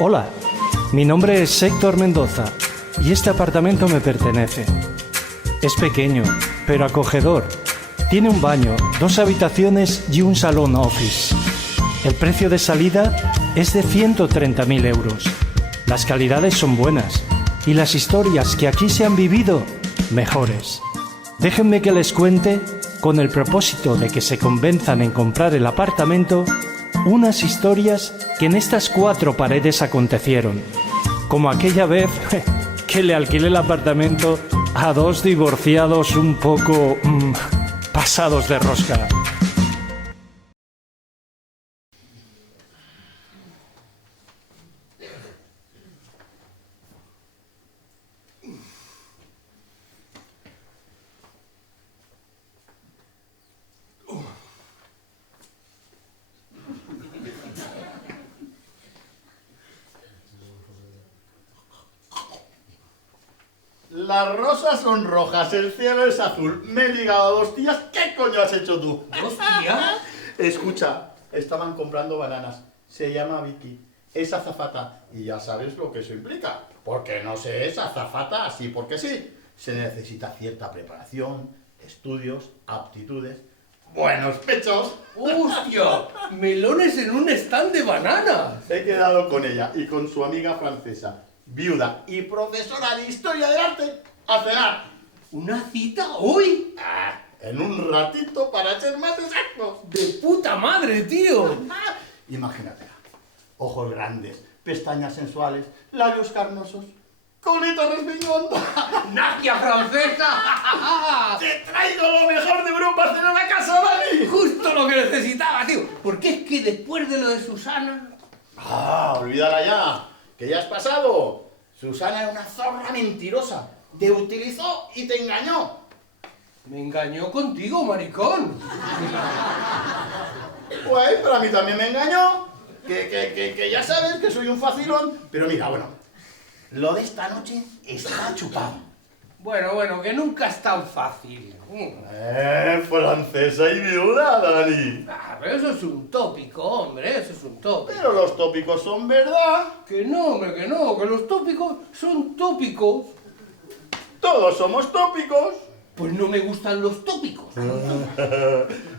Hola, mi nombre es Héctor Mendoza y este apartamento me pertenece. Es pequeño, pero acogedor. Tiene un baño, 2 habitaciones y un salón office. El precio de salida es de 130.000 euros. Las calidades son buenas y las historias que aquí se han vivido, mejores. Déjenme que les cuente, con el propósito de que se convenzan en comprar el apartamento, unas historias que en estas 4 paredes acontecieron, como aquella vez que le alquilé el apartamento a 2 divorciados un poco pasados de rosca. Las rosas son rojas, el cielo es azul. Me he ligado a 2 tías. ¿Qué coño has hecho tú? ¿2 tías? Escucha, estaban comprando bananas. Se llama Vicky. Es azafata. Y ya sabes lo que eso implica. Porque no se es azafata así porque sí. Se necesita cierta preparación, estudios, aptitudes, buenos pechos. ¡Hostia! ¡Melones en un stand de bananas! He quedado con ella y con su amiga francesa, viuda y profesora de historia del arte, a cenar. ¿Una cita hoy? En un ratito, para ser más exactos. ¡De puta madre, tío! Imagínatela. Ojos grandes, pestañas sensuales, labios carnosos, colita respingón. ¡Nacia francesa! ¡Te traigo lo mejor de Europa a cenar a casa, Dani! Justo lo que necesitaba, tío. Porque es que después de lo de Susana... Olvídala ya, que ya has pasado. Susana era una zorra mentirosa. Te utilizó y te engañó. Me engañó contigo, maricón. Pues, pero a mí también me engañó. Que ya sabes que soy un facilón. Pero mira, bueno, lo de esta noche está chupado. Bueno, que nunca es tan fácil. Francesa y viuda, Dani. Pero eso es un tópico, hombre, eso es un tópico. Pero los tópicos son verdad. Que no, hombre, que no, que los tópicos son tópicos. Todos somos tópicos. Pues no me gustan los tópicos.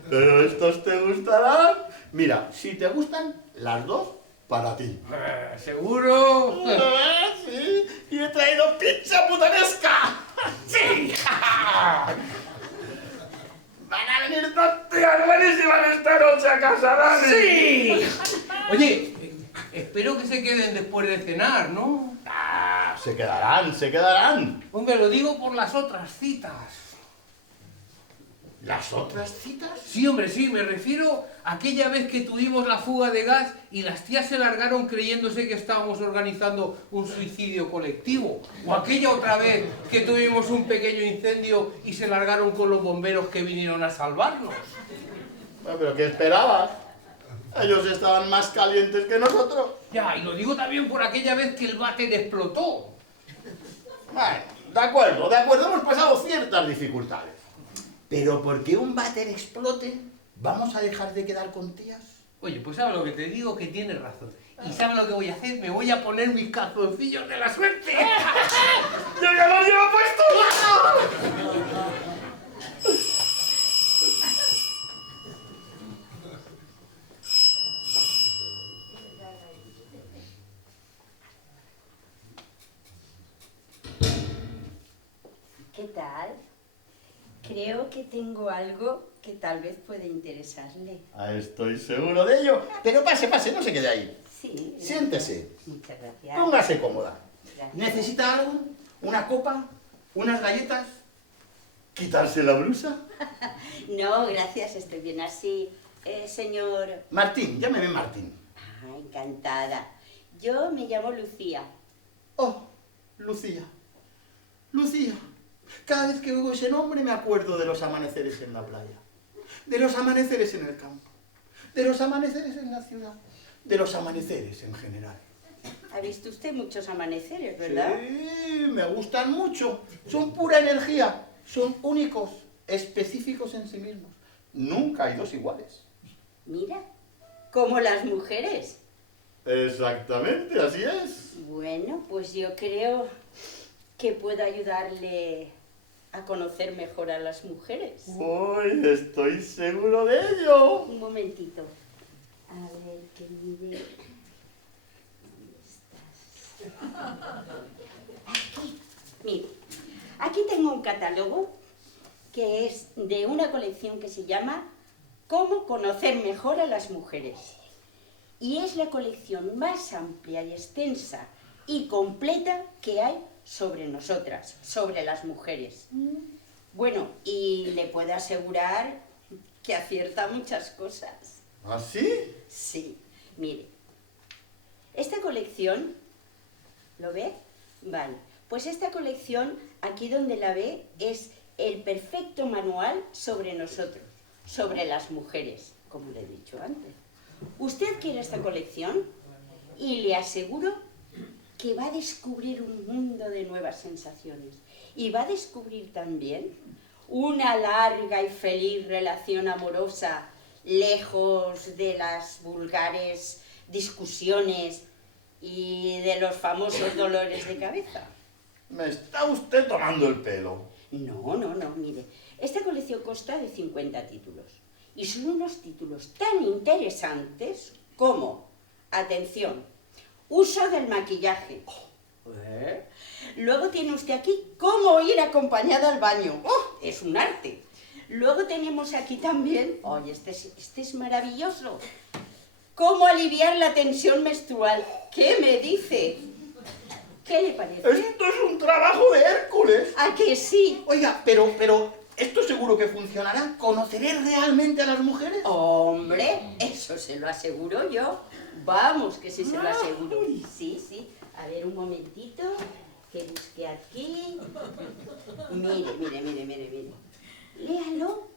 Pero estos te gustarán. Mira, si te gustan, las 2 para ti. ¿Seguro? Sí, y he traído pizza putanesca. ¡Sí! Van a venir 2 tías buenísimas esta noche a casa, Dani. ¡Sí! Oye, espero que se queden después de cenar, ¿no? Se quedarán. Hombre, lo digo por las otras citas. ¿Las otras citas? Sí, hombre, sí, me refiero a aquella vez que tuvimos la fuga de gas y las tías se largaron creyéndose que estábamos organizando un suicidio colectivo. O aquella otra vez que tuvimos un pequeño incendio y se largaron con los bomberos que vinieron a salvarnos. Bueno, ¿pero qué esperabas? Ellos estaban más calientes que nosotros. Ya, y lo digo también por aquella vez que el váter explotó. Bueno, de acuerdo, hemos pasado ciertas dificultades. Pero porque un váter explote, ¿vamos a dejar de quedar con tías? Oye, pues ¿sabes lo que te digo? Que tienes razón. ¿Y sabes lo que voy a hacer? Me voy a poner mis calzoncillos de la suerte. ¡Yo ya los llevo puestos! ¿Qué tal? Creo que tengo algo que tal vez puede interesarle. Estoy seguro de ello. Pero pase, no se quede ahí. Sí. Siéntese. Muchas gracias. Póngase cómoda. Gracias. ¿Necesita algo? ¿Una copa? ¿Unas galletas? ¿Quitarse la blusa? No, gracias, estoy bien así. Señor... Martín, llámeme Martín. Encantada. Yo me llamo Lucía. Oh, Lucía. Lucía. Cada vez que oigo ese nombre me acuerdo de los amaneceres en la playa, de los amaneceres en el campo, de los amaneceres en la ciudad, de los amaneceres en general. Ha visto usted muchos amaneceres, ¿verdad? Sí, me gustan mucho. Son pura energía, son únicos, específicos en sí mismos. Nunca hay 2 iguales. Mira, como las mujeres. Exactamente, así es. Bueno, pues yo creo que puedo ayudarle a conocer mejor a las mujeres. Uy, estoy seguro de ello. Un momentito. A ver, que mire. ¿Dónde estás? Aquí. Mire, aquí tengo un catálogo que es de una colección que se llama Cómo conocer mejor a las mujeres. Y es la colección más amplia y extensa y completa que hay sobre nosotras, sobre las mujeres. Bueno, y le puedo asegurar que acierta muchas cosas. ¿Ah, sí? Sí, mire, esta colección, ¿lo ve? Vale, pues esta colección, aquí donde la ve, es el perfecto manual sobre nosotros, sobre las mujeres, como le he dicho antes. Usted quiere esta colección y le aseguro que va a descubrir un mundo de nuevas sensaciones y va a descubrir también una larga y feliz relación amorosa lejos de las vulgares discusiones y de los famosos dolores de cabeza. Me está usted tomando el pelo. No, mire, esta colección consta de 50 títulos y son unos títulos tan interesantes como, atención, uso del maquillaje. Luego tiene usted aquí cómo ir acompañada al baño. Es un arte. Luego tenemos aquí también, oye, este es maravilloso, cómo aliviar la tensión menstrual. ¿Qué me dice? ¿Qué le parece? Esto es un trabajo de Hércules. ¿A que sí? Oiga, pero ¿esto seguro que funcionará? ¿Conoceré realmente a las mujeres? Hombre, eso se lo aseguro yo. Vamos, que sí se lo aseguro. Sí. A ver, un momentito, que busque aquí. Mire. Léalo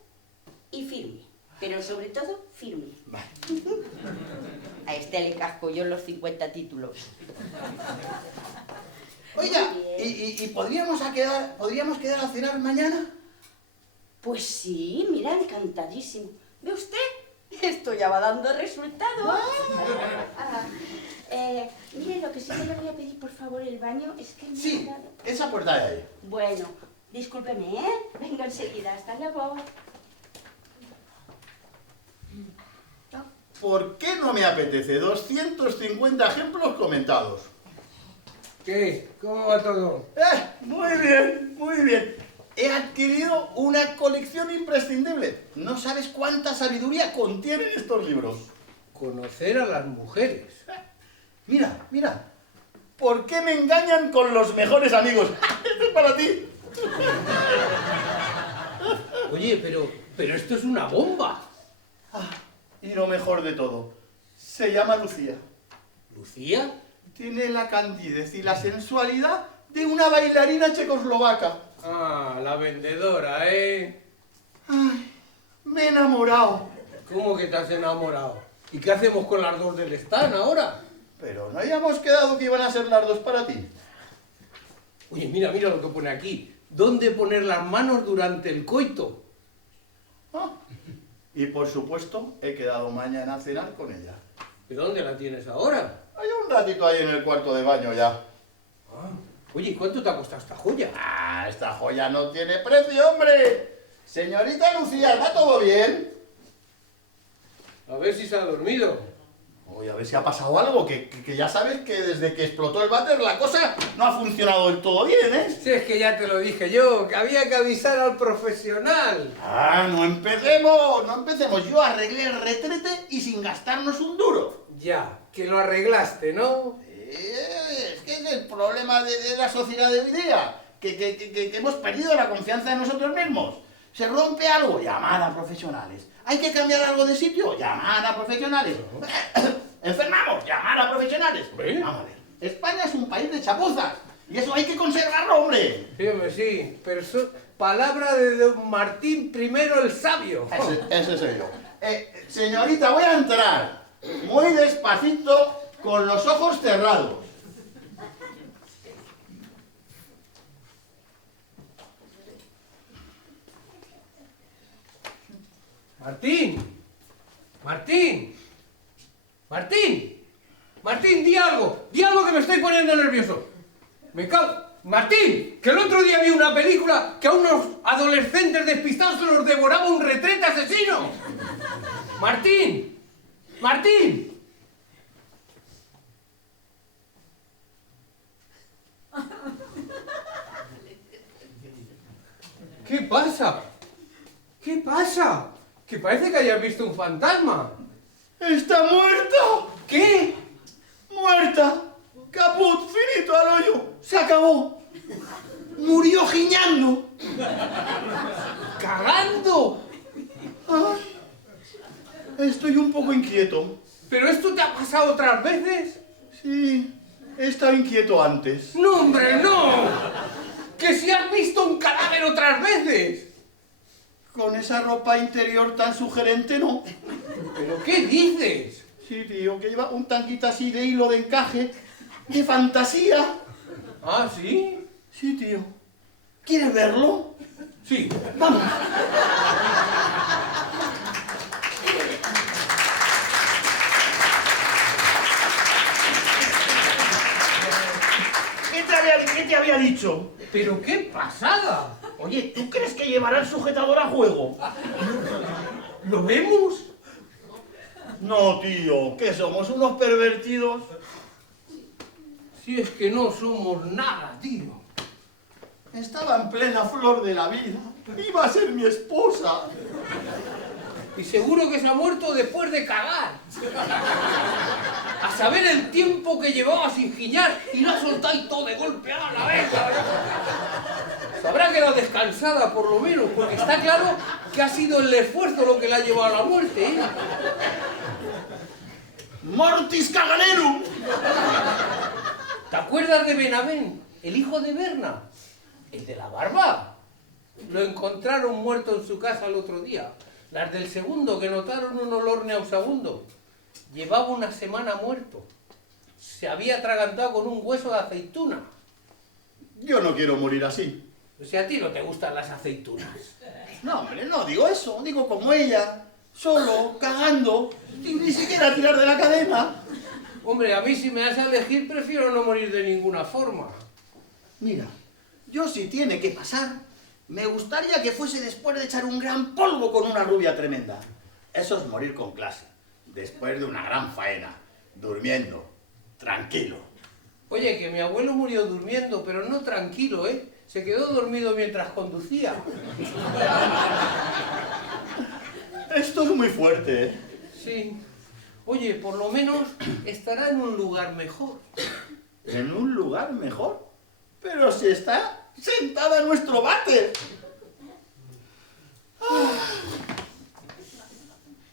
y firme. Pero sobre todo, firme. Vale. A este le casco yo los 50 títulos. Oiga, Muy bien. ¿y podríamos quedar a cenar mañana? Pues sí, mira, encantadísimo. ¿Ve usted? Esto ya va dando resultados. Mire, lo que sí que le voy a pedir, por favor, el baño, es que me Sí, ha dado... esa puerta de ahí. Bueno, discúlpeme, ¿eh? Vengo enseguida, hasta luego. ¿Por qué no me apetece 250 ejemplos comentados? ¿Qué? ¿Cómo va todo? Muy bien. He adquirido una colección imprescindible. No sabes cuánta sabiduría contienen estos libros. Conocer a las mujeres. Mira. ¿Por qué me engañan con los mejores amigos? Esto es para ti. Oye, pero esto es una bomba. Y lo mejor de todo, se llama Lucía. ¿Lucía? Tiene la candidez y la sensualidad de una bailarina checoslovaca. Ah, la vendedora, ¿eh? Ay, me he enamorado. ¿Cómo que te has enamorado? ¿Y qué hacemos con las dos del stand ahora? Pero no habíamos quedado que iban a ser las dos para ti. Oye, mira lo que pone aquí. ¿Dónde poner las manos durante el coito? Y por supuesto, he quedado mañana a cenar con ella. ¿Y dónde la tienes ahora? Hay un ratito ahí en el cuarto de baño ya. Oye, ¿cuánto te ha costado esta joya? Esta joya no tiene precio, hombre. Señorita Lucía, ¿va todo bien? A ver si se ha dormido. Oye, a ver si ha pasado algo, que ya sabes que desde que explotó el váter la cosa no ha funcionado del todo bien, ¿eh? Si es que ya te lo dije yo, que había que avisar al profesional. No empecemos. Yo arreglé el retrete y sin gastarnos un duro. Ya, que lo arreglaste, ¿no? Es que es el problema de la sociedad de hoy día, que hemos perdido la confianza en nosotros mismos. Se rompe algo, llamad a profesionales. Hay que cambiar algo de sitio, llamad a profesionales. Enfermamos, llamad a profesionales. Vamos a ver, España es un país de chapuzas y eso hay que conservarlo, hombre. Sí, hombre, sí, pero palabra de don Martín I el Sabio. Ese soy yo. Señorita, voy a entrar muy despacito con los ojos cerrados. Martín. Martín, di algo que me estoy poniendo nervioso. Me cago. Martín, que el otro día vi una película que a unos adolescentes despistados se los devoraba un retrete asesino. Martín, Martín. ¿Qué pasa? ¿Qué pasa? Que parece que hayas visto un fantasma. ¡Está muerta! ¿Qué? ¡Muerta! ¡Caput! ¡Finito al hoyo! ¡Se acabó! ¡Murió giñando! ¡Cagando! Ay, estoy un poco inquieto. ¿Pero esto te ha pasado otras veces? Sí, he estado inquieto antes. ¡No, hombre, no! ¡Que si has visto un cadáver otras veces! Con esa ropa interior tan sugerente, no. ¿Pero qué dices? Sí, tío, que lleva un tanquito así de hilo de encaje, de fantasía. ¿Ah, sí? Sí, tío. ¿Quieres verlo? Sí. Vamos. ¿Qué te había dicho? ¿Pero qué pasada? Oye, ¿tú crees que llevará el sujetador a juego? ¿Lo vemos? No, tío, ¿qué somos? ¿Unos pervertidos? Si es que no somos nada, tío. Estaba en plena flor de la vida. Iba a ser mi esposa. Y seguro que se ha muerto después de cagar. A saber el tiempo que llevaba sin giñar y la ha soltado y todo de golpe a la vez. Se habrá quedado descansada por lo menos, porque está claro que ha sido el esfuerzo lo que la ha llevado a la muerte, ¿eh? ¡Mortis Caganerum! ¿Te acuerdas de Benavent, el hijo de Berna? El de la barba. Lo encontraron muerto en su casa el otro día. Las del segundo, que notaron un olor nauseabundo. Llevaba una semana muerto. Se había atragantado con un hueso de aceituna. Yo no quiero morir así. Si a ti no te gustan las aceitunas. No, hombre, no digo eso. Digo como ella, solo, cagando, sin ni siquiera tirar de la cadena. Hombre, a mí si me das a elegir, prefiero no morir de ninguna forma. Mira, yo si tiene que pasar, me gustaría que fuese después de echar un gran polvo con una rubia tremenda. Eso es morir con clase. Después de una gran faena, durmiendo, tranquilo. Oye, que mi abuelo murió durmiendo, pero no tranquilo, ¿eh? Se quedó dormido mientras conducía. Esto es muy fuerte, ¿eh? Sí. Oye, por lo menos estará en un lugar mejor. ¿En un lugar mejor? Pero si está sentada en nuestro váter.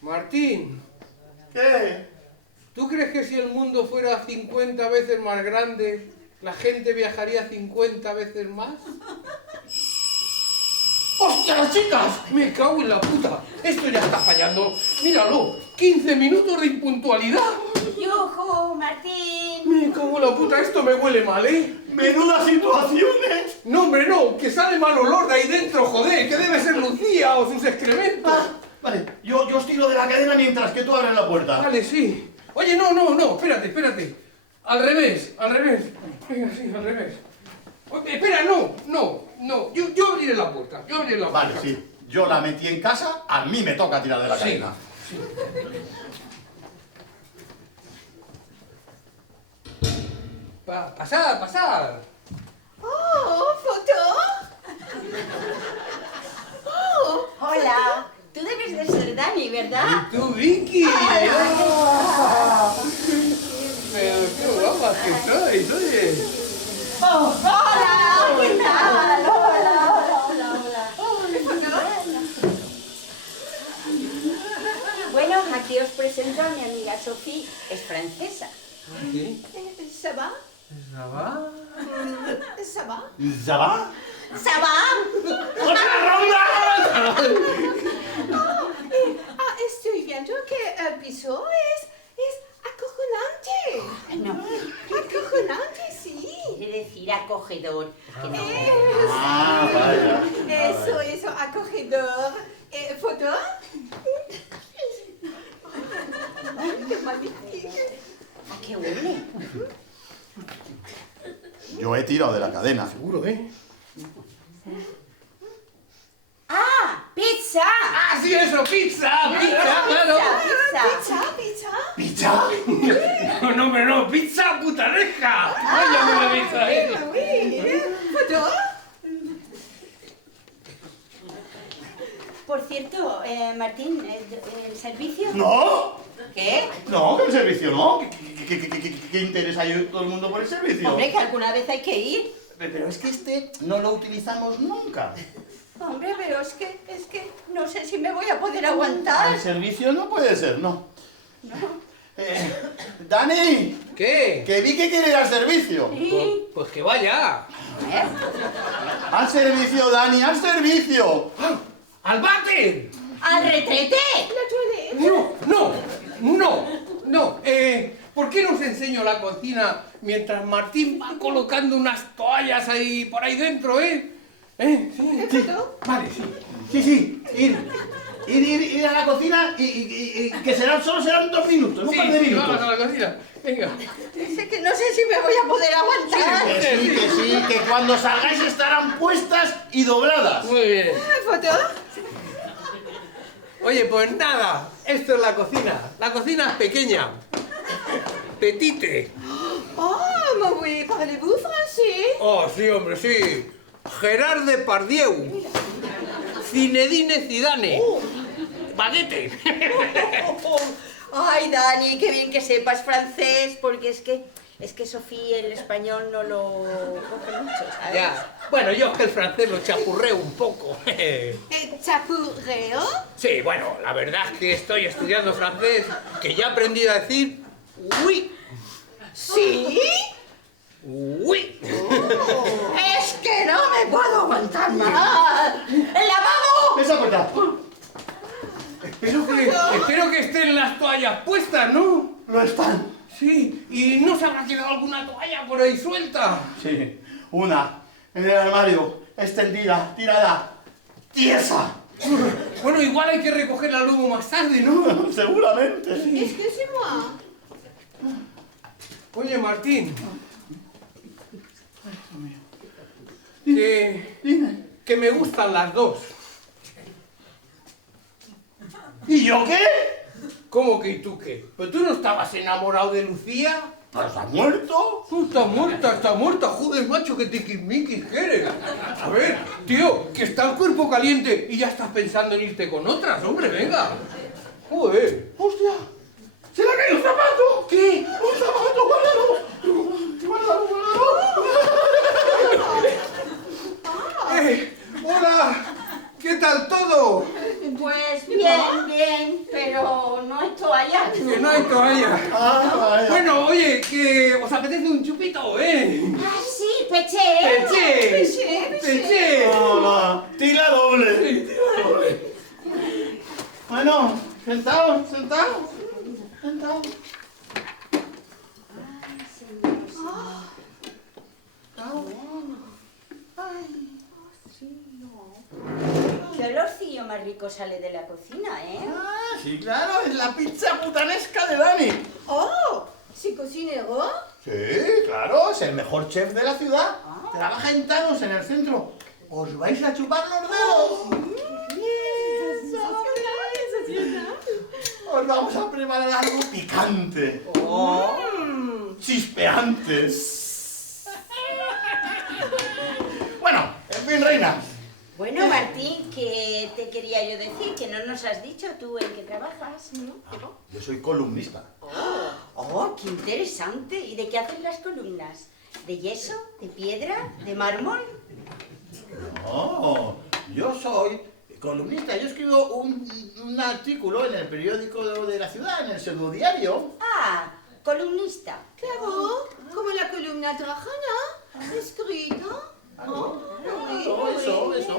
Martín, ¿Qué? ¿tú crees que si el mundo fuera 50 veces más grande, la gente viajaría 50 veces más? ¡Hostia, las chicas! Me cago en la puta. Esto ya está fallando. Míralo, 15 minutos de impuntualidad. ¡Yujú, Martín! Me cago en la puta, esto me huele mal, ¿eh? ¡Menudas situaciones! No, hombre, no, que sale mal olor de ahí dentro, joder, que debe ser Lucía o sus excrementos. Ah, vale, yo os tiro de la cadena mientras que tú abres la puerta. Vale, sí. Oye, no, espérate. Al revés. Venga, sí, al revés. Oye, espera, no. Yo abriré la puerta, Vale, sí. Yo la metí en casa, a mí me toca tirar de la Sí, cadena. sí. Pasar. Oh, foto. Oh, Hola, tú debes de ser Dani, ¿verdad? ¿Y tú, Vicky? Pero qué guapa que sois, oye. hola, ¿qué tal? Bueno, aquí os presento a mi amiga Sophie, es francesa. ¿Qué? Ça va? ¿Ça va? Ça va? ¿Ya va? Ça va? ¡Otra ronda! Estoy viendo que el piso es acojonante. No, Acojonante, sí. quiere decir acogedor. Que no. Ah, vaya. Eso, acogedor. ¿Foto? Ay, qué magnífico. Ah, qué guay. increíble. Yo he tirado de la cadena. Seguro, ¿eh? ¡Ah! ¡Pizza! ¡Ah, sí, eso! ¡Pizza! ¡Pizza, claro! ¡Pizza! Pizza, pizza. ¿Pizza? No, hombre, no. ¡Pizza putanesca! ¡Vaya la pizza, eh! Oui. Photo. Por cierto, Martín, ¿el servicio? ¡No! ¿Qué? No, el servicio no. ¿Qué interés hay todo el mundo por el servicio? Hombre, que alguna vez hay que ir. Pero es que este no lo utilizamos nunca. Hombre, pero es que no sé si me voy a poder aguantar. El servicio no puede ser, no. Dani, ¿Qué? que vi que quiere ir al servicio. Sí. Pues que vaya. ¿Eh? Al servicio, Dani, al servicio. ¡Al váter! ¡Al retrete! La toilette. No. ¿Por qué no os enseño la cocina mientras Martín va colocando unas toallas ahí por ahí dentro, eh? Sí. Photo. Vale, sí. Sí, ir a la cocina y que solo serán 2 minutos, no un par de Sí, minutos. vamos a la cocina. Venga. Es que no sé si me voy a poder aguantar. Que sí, que cuando salgáis estarán puestas y dobladas. Muy bien. Photo. Oye, pues nada, esto es la cocina. La cocina es pequeña. Petite. Oh, mais oui, parlez-vous français? Oh, sí, hombre, sí. Gerard Depardieu. Zinedine Zidane. Baguette. Ay, Dani, qué bien que sepas francés, porque es que Sofía el español no lo coge mucho, ¿sabes? Ya. Bueno, yo es que el francés lo chapurreo un poco. Chapurreo. Sí, bueno, la verdad es que estoy estudiando francés, que ya he aprendido a decir oui. Sí. Oui. Es que no me puedo aguantar más. ¡El lavabo! Esa puerta. Espero que estén las toallas puestas, ¿no? No están. Sí, y no se habrá quedado alguna toalla por ahí suelta. Sí, una en el armario, extendida, tirada, tiesa. Bueno, igual hay que recogerla luego más tarde, ¿no? Seguramente. Excusez-moi. Oye, Martín. Que me gustan las dos. ¿Y yo qué? ¿Cómo que y tú qué? ¿Pero tú no estabas enamorado de Lucía? ¿Pero está muerto? Tú está muerta, joder, macho, que tiquismiquis que eres. A ver, tío, que está el cuerpo caliente y ya estás pensando en irte con otras, hombre, venga. Joder. ¡Hostia! ¡Se le ha caído un zapato! ¿Qué? ¡Un zapato! ¡Guárdalo! Hola, ¿qué tal todo? Pues bien, pero no hay toalla. Que no hay toalla. Ah, vaya. Bueno, oye, que os apetece un chupito, ¿eh? Ah, sí, peché. Peché. Hola. Tira doble. Sí, tira doble. Bueno, sentaos. Qué olorcillo más rico sale de la cocina, ¿eh? Ah, sí, claro, es la pizza putanesca de Dani. Oh, c'est cocinero. Sí, claro, es el mejor chef de la ciudad. Trabaja en Thanos, en el centro. ¿Os vais a chupar los dedos? Os vamos a preparar algo picante. Chispeante. Bueno, en fin, reina. Bueno, Martín, ¿qué te quería yo decir? Que no nos has dicho tú en qué trabajas, ¿no? Yo soy columnista. Oh, qué interesante. ¿Y de qué hacen las columnas? ¿De yeso? ¿De piedra? ¿De mármol? No, yo soy columnista. Yo escribo un artículo en el periódico de la ciudad, en el pseudodiario. Ah, columnista. Claro, como la columna trajana. Escrita. Eso.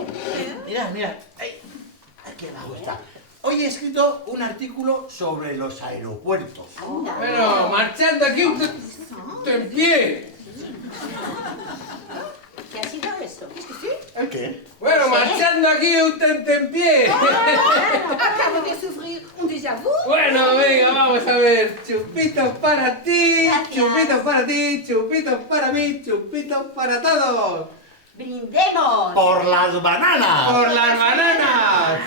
Mira. Aquí abajo está. Hoy he escrito un artículo sobre los aeropuertos. Anda. Bueno, marchando aquí un tenpié. ¿Qué ha sido eso? ¿El qué? Bueno, marchando aquí un tentempié. Acabo de sufrir un à vous. Bueno, venga, vamos a ver. Chupitos para ti, Gracias. chupitos para ti, chupitos para mí, chupitos para todos. ¡Brindemos! ¡Por las bananas! ¡Por las bananas!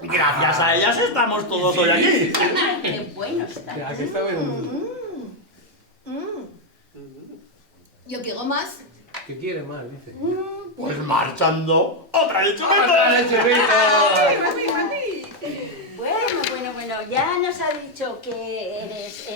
Gracias a ellas estamos todos hoy aquí. ¡Qué bueno está! Ya que está bien. Yo quiero más. ¿Qué quiere más, dice? Pues marchando. ¡Otra de ¡Otra de chupitos! chupitos! Bueno, ya nos ha dicho que eres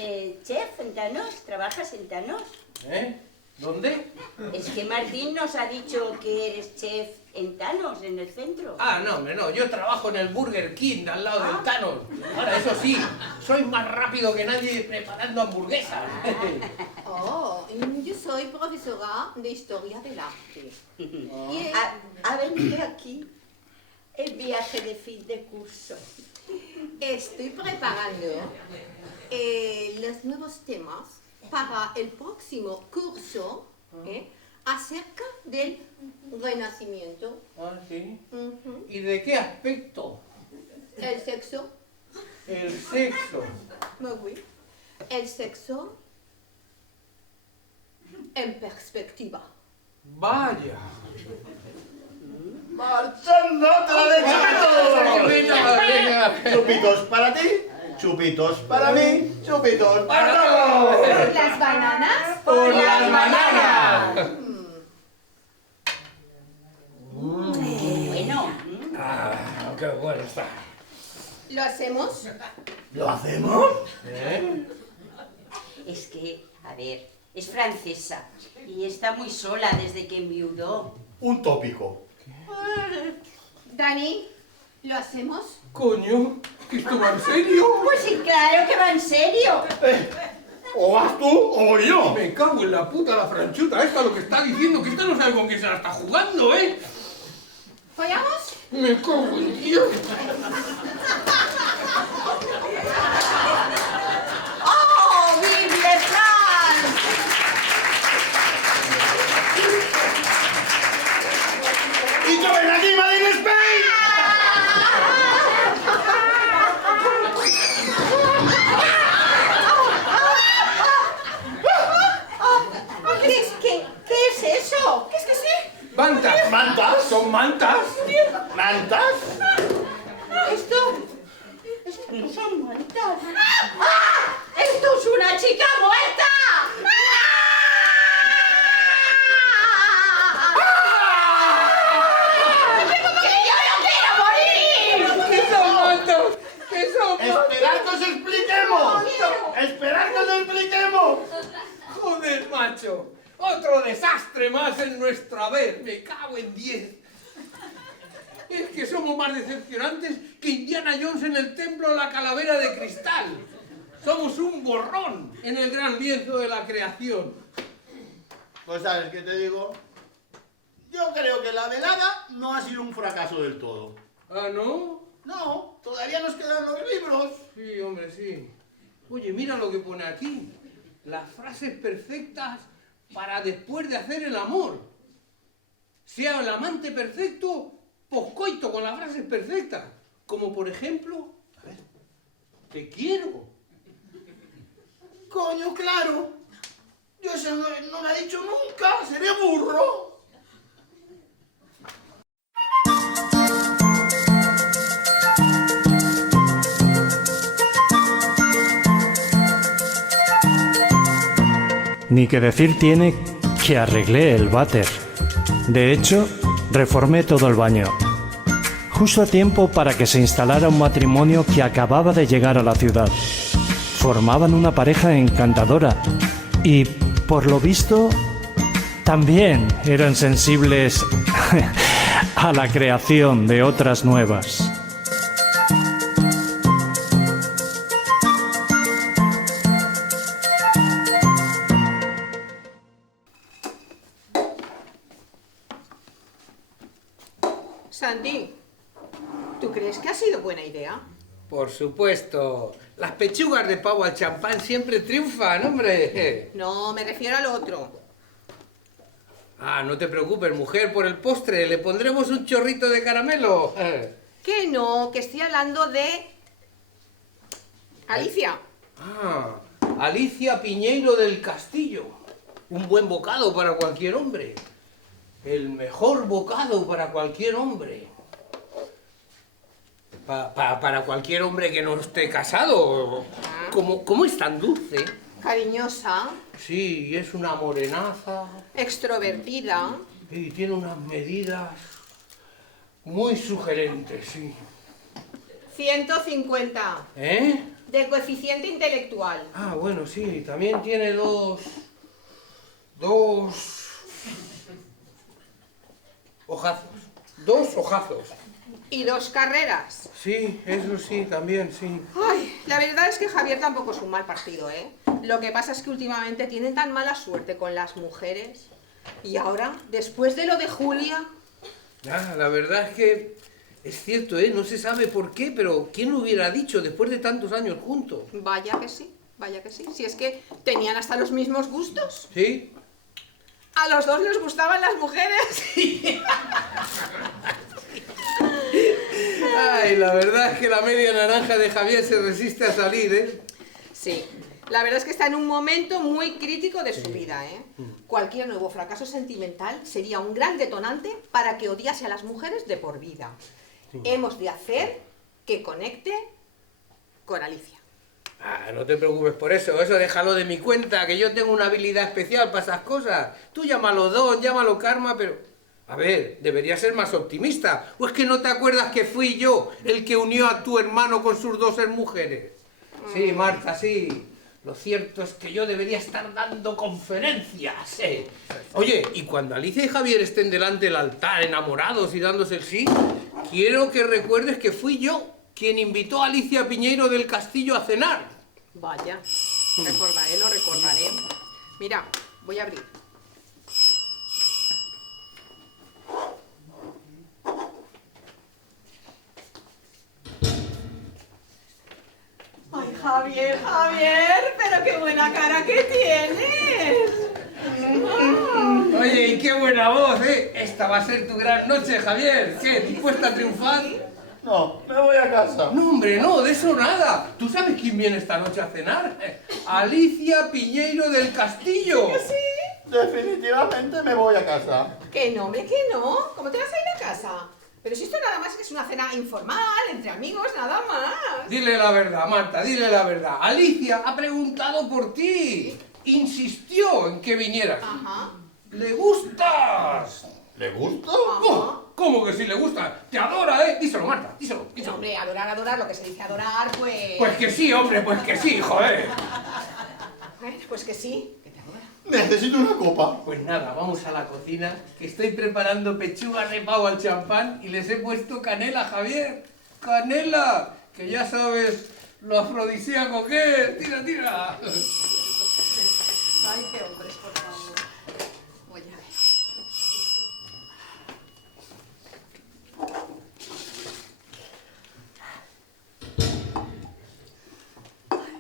chef en Thanos, trabajas en Thanos. ¿Eh? ¿Dónde? Es que Martín nos ha dicho que eres chef en Thanos, en el centro. Ah, no, hombre, no. Yo trabajo en el Burger King, de al lado del Thanos. Ahora, eso sí, soy más rápido que nadie preparando hamburguesas. Oh, yo soy profesora de historia del arte. Y, Ha venido aquí el viaje de fin de curso. estoy preparando los nuevos temas para el próximo curso acerca del Renacimiento. Ah, sí. Ujú. ¿Y de qué aspecto? El sexo, El sexo. oui. El sexo en perspectiva. Vaya. ¡Marchando otra de chupitos! Venga. Chupitos para ti, chupitos para mí, chupitos para todos. Las bananas. ¡Por las bananas! ¡Qué bueno! Ah, qué bueno está. ¿Lo hacemos? ¿Lo hacemos? Es que, a ver, es francesa y está muy sola desde que enviudó. Un tópico. Dani, ¿lo hacemos? Coño, ¿que esto va en serio? Pues sí, claro que va en serio. O vas tú o voy yo. Me cago en la puta la franchuta esta lo que está diciendo, que esta no sabe con qué se la está jugando, ¿eh? ¿Follamos? Me cago en Dios. ¡Oh, vive France! ¡Y yo ven aquí, Made in Spain! ¿Qué es eso? ¿Qué es que sí? ¿Mantas? ¿Mantas? ¿Son mantas? ¿Mantas? Esto no son muertas. ¡Ah! ¡Esto es una chica muerta! ¡Que yo no quiero morir! ¿Qué son mantas? ¿Qué son mantas? ¡Esperad que os expliquemos! ¡Esperad que os expliquemos! Joder, macho. Otro desastre más en nuestro haber. Me cago en 10. Es que somos más decepcionantes que Indiana Jones en el templo de la calavera de cristal. Somos un borrón en el gran lienzo de la creación. Pues sabes qué te digo. Yo creo que la velada no ha sido un fracaso del todo. ¿Ah, no? No, todavía nos quedan los libros. Sí, hombre, sí. Oye, mira lo que pone aquí. Las frases perfectas para después de hacer el amor. Sea el amante perfecto, poscoito con las frases perfectas. Como por ejemplo, a ver, te quiero. Coño, claro. Yo eso no lo he dicho nunca. Seré burro. Ni que decir tiene que arreglé el váter. De hecho, reformé todo el baño. Justo a tiempo para que se instalara un matrimonio que acababa de llegar a la ciudad. Formaban una pareja encantadora y, por lo visto, también eran sensibles a la creación de otras nuevas. Santi, ¿tú crees que ha sido buena idea? Por supuesto. Las pechugas de pavo al champán siempre triunfan, hombre. No, me refiero al otro. Ah, no te preocupes, mujer, por el postre le pondremos un chorrito de caramelo. Que no, que estoy hablando de... Alicia. Ah, Alicia Piñeiro del Castillo. Un buen bocado para cualquier hombre. El mejor bocado para cualquier hombre. Para cualquier hombre que no esté casado. ¿Cómo es tan dulce? Cariñosa, Sí, es una morenaza. extrovertida. Y tiene unas medidas muy sugerentes, sí. 150 ¿Eh? de coeficiente intelectual. Ah, bueno, sí, también tiene dos hojazos. 2 hojazos. Y 2 carreras. Sí, eso sí, también, sí. Ay, la verdad es que Javier tampoco es un mal partido, ¿eh? Lo que pasa es que últimamente tienen tan mala suerte con las mujeres. Y ahora, después de lo de Julia... Ah, la verdad es que es cierto, ¿eh? No se sabe por qué, pero ¿quién lo hubiera dicho después de tantos años juntos? Vaya que sí, vaya que sí. Si es que tenían hasta los mismos gustos. ¿Sí? A los dos les gustaban las mujeres. Ay, la verdad es que la media naranja de Javier se resiste a salir, ¿eh? Sí, la verdad es que está en un momento muy crítico de su vida, ¿eh? Cualquier nuevo fracaso sentimental sería un gran detonante para que odiase a las mujeres de por vida. Hemos de hacer que conecte con Alicia. Ah, no te preocupes por eso déjalo de mi cuenta, que yo tengo una habilidad especial para esas cosas. Tú llámalo don, llámalo karma, pero... A ver, deberías ser más optimista. ¿O es que no te acuerdas que fui yo el que unió a tu hermano con sus 2 mujeres? Sí, Marta, sí. Lo cierto es que yo debería estar dando conferencias. Oye, y cuando Alicia y Javier estén delante del altar, enamorados y dándose el sí, quiero que recuerdes que fui yo quien invitó a Alicia Piñeiro del Castillo a cenar. Vaya, recordaré, lo recordaré. Mira, voy a abrir. Ay, Javier, pero qué buena cara que tienes. Oye, y qué buena voz, ¿eh? Esta va a ser tu gran noche, Javier. ¿Qué? ¿Dispuesta a triunfar? No, me voy a casa. No, hombre, no, de eso nada. ¿Tú sabes quién viene esta noche a cenar? Alicia Piñeiro del Castillo. ¿Sí? Definitivamente me voy a casa. Que no, hombre, que no. ¿Cómo te vas a ir a casa? Pero si esto nada más que es una cena informal, entre amigos, nada más. Dile la verdad, Marta, dile la verdad. Alicia ha preguntado por ti. Insistió en que vinieras. Ajá. ¡Le gustas! ¿Le gusto? ¿Cómo que sí le gusta? ¡Te adora, eh! Díselo, Marta, díselo. No, hombre, adorar, lo que se dice adorar, pues... Pues que sí, hombre, pues que sí, joder. Bueno, pues que sí, que te adora. Necesito una copa. Pues nada, vamos a la cocina, que estoy preparando pechuga de pavo al champán y les he puesto canela, Javier. ¡Canela! Que ya sabes lo afrodisíaco que es. ¡Tira, tira! Ay, qué hombres, por favor. Voy a ver.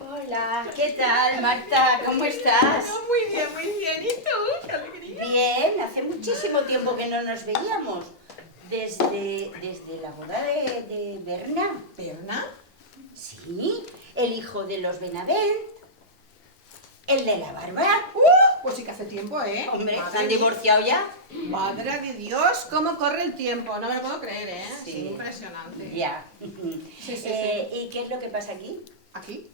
Hola, ¿qué tal, Marta? ¿Cómo estás? Muy bien, muy bien. ¿Y tú? ¡Qué alegría! Bien, hace muchísimo tiempo que no nos veíamos. Desde la boda de Berna. ¿Berna? Sí, el hijo de los Benavent. El de la barba. Pues sí que hace tiempo, ¿eh? Hombre, Madre ¿se han mía. divorciado ya? Madre de Dios, cómo corre el tiempo. No me lo puedo creer, ¿eh? Sí. Es impresionante. Ya. Sí, sí. ¿Y qué es lo que pasa aquí? ¿Aquí?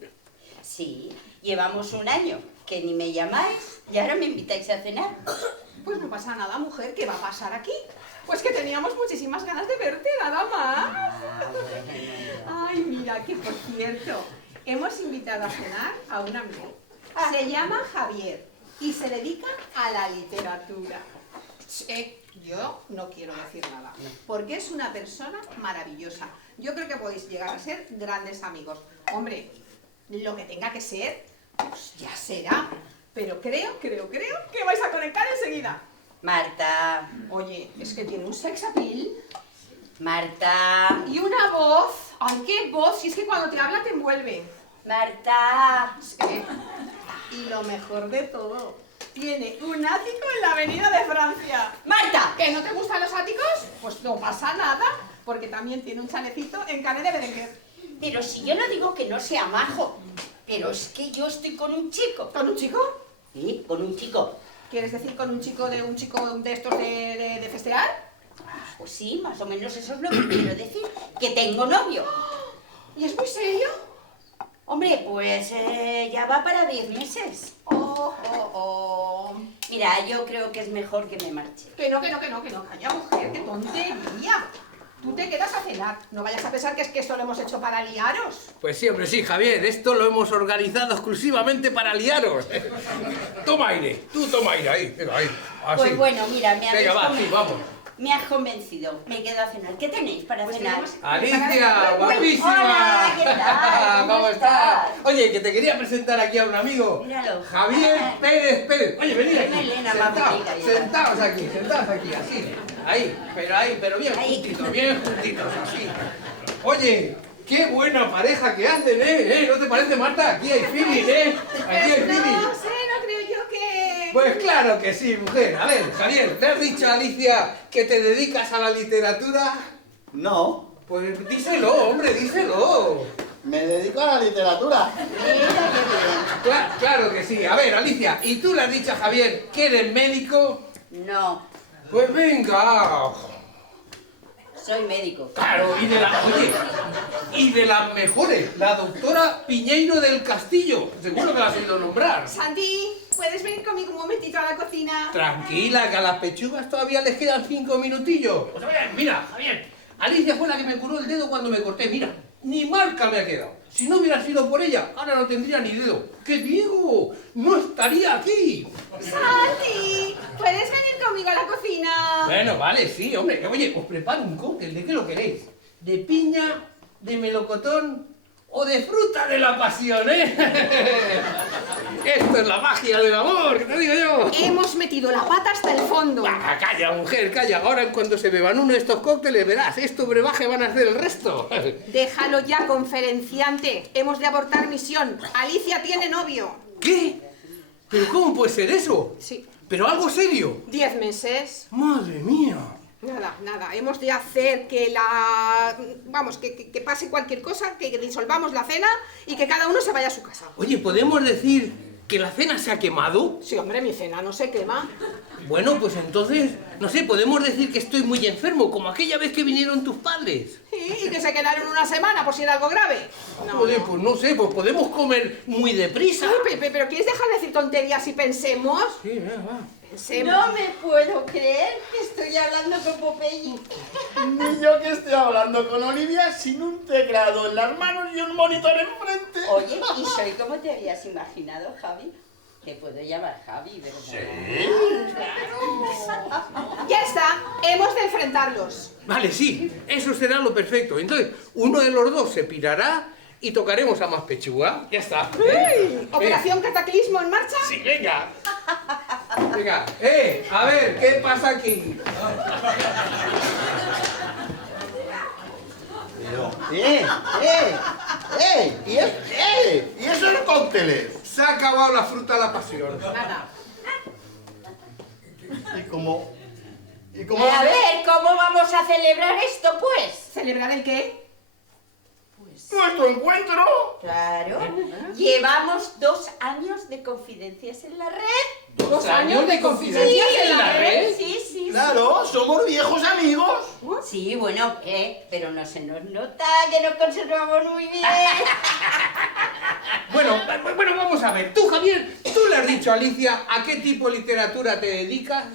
Sí, llevamos un año que ni me llamáis y ahora me invitáis a cenar. Pues no pasa nada, mujer. ¿Qué va a pasar aquí? Pues que teníamos muchísimas ganas de verte, nada más. Ay, mira, que por cierto, hemos invitado a cenar a un amigo. Se llama Javier y se dedica a la literatura. Yo no quiero decir nada, porque es una persona maravillosa. Yo creo que podéis llegar a ser grandes amigos. Hombre, lo que tenga que ser, pues ya será. Pero creo que vais a conectar enseguida. Marta, Oye, es que tiene un sex appeal Marta, y una voz. ¡Ay, qué voz! Si es que cuando te habla te envuelve. Marta. Y lo mejor de todo, tiene un ático en la Avenida de Francia. ¡Marta! ¿Que no te gustan los áticos? pues no pasa nada, porque también tiene un chalecito en carne de berenjena. Pero si yo no digo que no sea majo, pero es que yo estoy con un chico. ¿Con un chico? Sí, con un chico. ¿Quieres decir con un chico de estos de festear? Pues sí, más o menos eso es lo que quiero decir, que tengo novio. ¿Y es muy serio? Hombre, pues ya va para 10 meses. Oh. Mira, yo creo que es mejor que me marche. Que no, calla mujer, qué tontería. Tú te quedas a cenar, no vayas a pensar que es que esto lo hemos hecho para liaros. Pues sí, hombre, sí, Javier, esto lo hemos organizado exclusivamente para liaros. Toma aire, tú toma aire, ahí, venga, ahí, así. Pues bueno, mira, Venga, va, sí, vamos. Me has convencido, me quedo a cenar. ¿Qué tenéis para Pues cenar? tenemos- Alicia, Uy, guapísima. hola, ¿qué tal? ¿Cómo estás? Oye, que te quería presentar aquí a un amigo. Míralo. Javier Pérez Pérez. Oye, venid Qué aquí. melena más bonita lleva. Sentaos aquí, así. Ahí, pero bien Ahí. juntitos, así. Oye, qué buena pareja que hacen, ¿eh? ¿No te parece, Marta? Aquí hay feeling, ¿eh? Aquí hay feeling. No sé, no creo yo que... Pues claro que sí, mujer. A ver, Javier, ¿le has dicho a Alicia que te dedicas a la literatura? No, Pues díselo, hombre, díselo. me dedico a la literatura. Mira qué bien. Claro que sí. A ver, Alicia, ¿y tú le has dicho a Javier que eres médico? No, Pues venga. soy médico. Claro, y de las mejores, la doctora Piñeiro del Castillo. Seguro que la has oído nombrar. Santi, ¿puedes venir conmigo un momentito a la cocina? Tranquila, que a las pechugas todavía les quedan 5 minutillos. Pues a ver, mira, Javier, Alicia fue la que me curó el dedo cuando me corté. Mira, ni marca me ha quedado. Si no hubiera sido por ella, ahora no tendría ni dedo. ¡Que Diego! ¡No estaría aquí! Santi, ¿puedes venir conmigo a la cocina? Bueno, vale, sí, hombre. Oye, os preparo un cóctel. ¿De qué lo queréis? ¿De piña, de melocotón o de fruta de la pasión, eh? Esto es la magia del amor, ¿qué te digo yo? Hemos metido la pata hasta el fondo. Ah, calla, mujer, calla. Ahora, cuando se beban uno de estos cócteles, verás, estos brebajes van a hacer el resto. Déjalo ya, conferenciante. Hemos de abortar misión. Alicia tiene novio. ¿Qué? ¿Pero cómo puede ser eso? Sí. ¿Pero algo serio? 10 meses. ¡Madre mía! Nada. Hemos de hacer que la... Vamos, que pase cualquier cosa, que disolvamos la cena y que cada uno se vaya a su casa. Oye, ¿podemos decir que la cena se ha quemado? Sí, hombre, mi cena no se quema. Bueno, pues entonces, no sé, podemos decir que estoy muy enfermo, como aquella vez que vinieron tus padres. Y que se quedaron una semana por si era algo grave. Joder, pues no sé, pues podemos comer muy deprisa. Uy, pero ¿quieres dejar de decir tonterías y pensemos? Sí, va. Pensemos. No me puedo creer que estoy hablando con Popeye. Ni yo que estoy hablando con Olivia sin un teclado en las manos y un monitor enfrente. Oye, ¿y soy como te habías imaginado, Javi? Te puedo llamar Javi, ¿verdad? Sí. Ya está, hemos de enfrentarlos. Vale, sí, eso será lo perfecto. Entonces, uno de los dos se pirará y tocaremos a más pechuga. Ya está. Operación Cataclismo en marcha. Sí, venga. Venga, a ver, ¿qué pasa aquí? ¿Y esos cócteles? Se ha acabado la fruta de la pasión. Nada. ¿Y cómo? A ver, ¿cómo vamos a celebrar esto, pues? ¿Celebrar el qué? ¿Nuestro encuentro? Claro. Llevamos 2 años de confidencias en la red. 2 años de confidencias en la red. Sí. Claro, somos viejos amigos. Sí, bueno, pero no se nos nota que nos conservamos muy bien. Bueno, vamos a ver. Tú, Javier, ¿tú le has dicho a Alicia a qué tipo de literatura te dedicas?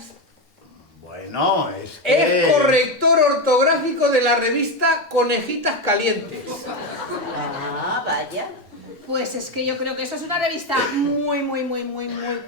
Bueno, es que... Es corrector ortográfico de la revista Conejitas Calientes. Ah, vaya. Pues es que yo creo que eso es una revista muy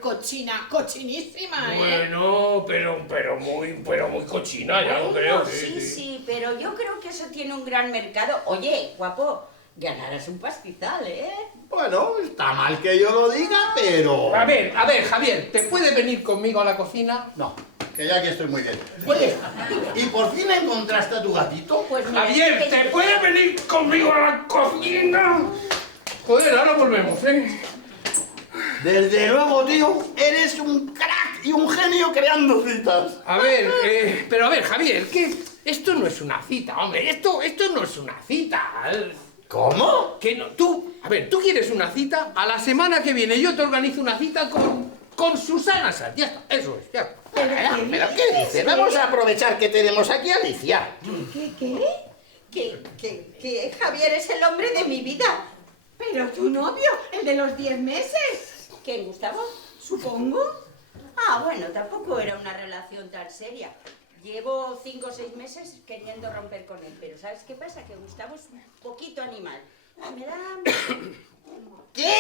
cochina, cochinísima, ¿eh? Bueno, pero muy cochina, ya lo creo. Sí, pero yo creo que eso tiene un gran mercado. Oye, guapo, ganarás un pastizal, ¿eh? Bueno, está mal que yo lo diga, pero... A ver, Javier, ¿te puedes venir conmigo a la cocina? No, que ya que estoy muy bien. Oye, ¿y por fin encontraste a tu gatito? Pues mira, Javier, es que- ¿te puedes venir conmigo a la cocina? Joder, ahora volvemos, ¿eh? Desde luego, tío, eres un crack y un genio creando citas. A ver, pero a ver, Javier, Esto no es una cita, hombre, esto no es una cita. ¿Cómo? Que no, tú, a ver, tú quieres una cita, a la semana que viene yo te organizo una cita con Susana Sanz, ya está, eso es, ya está. ¿Pero qué dice? Vamos a aprovechar que tenemos aquí a Alicia. Que Javier es el hombre de mi vida. Pero tu novio, el de los 10 meses, ¿Qué, Gustavo? supongo. Ah, bueno, tampoco era una relación tan seria. Llevo 5 o 6 meses queriendo romper con él, pero ¿sabes qué pasa? Que Gustavo es un poquito animal. Me da... ¿Qué?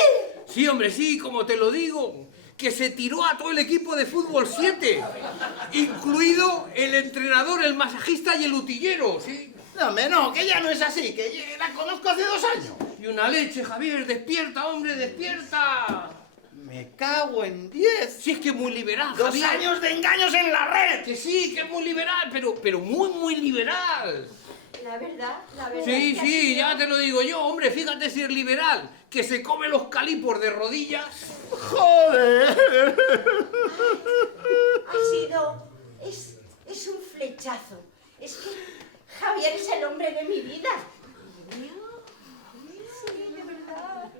Sí, hombre, sí, como te lo digo, que se tiró a todo el equipo de fútbol 7, incluido el entrenador, el masajista y el utillero, ¿sí? No, hombre, no, que ya no es así, que la conozco hace 2 años. Y una leche, Javier, despierta, hombre, despierta. Me cago en 10. Sí, es que muy liberal, 2 Javier. años de engaños en la red. Que sí, que es muy liberal, pero muy liberal. La verdad Sí, es que sí, ya te lo digo yo, hombre, fíjate si es liberal, que se come los calipos de rodillas. ¡Joder! ha sido... Es un flechazo. Es que Javier es el hombre de mi vida. Sí, de verdad.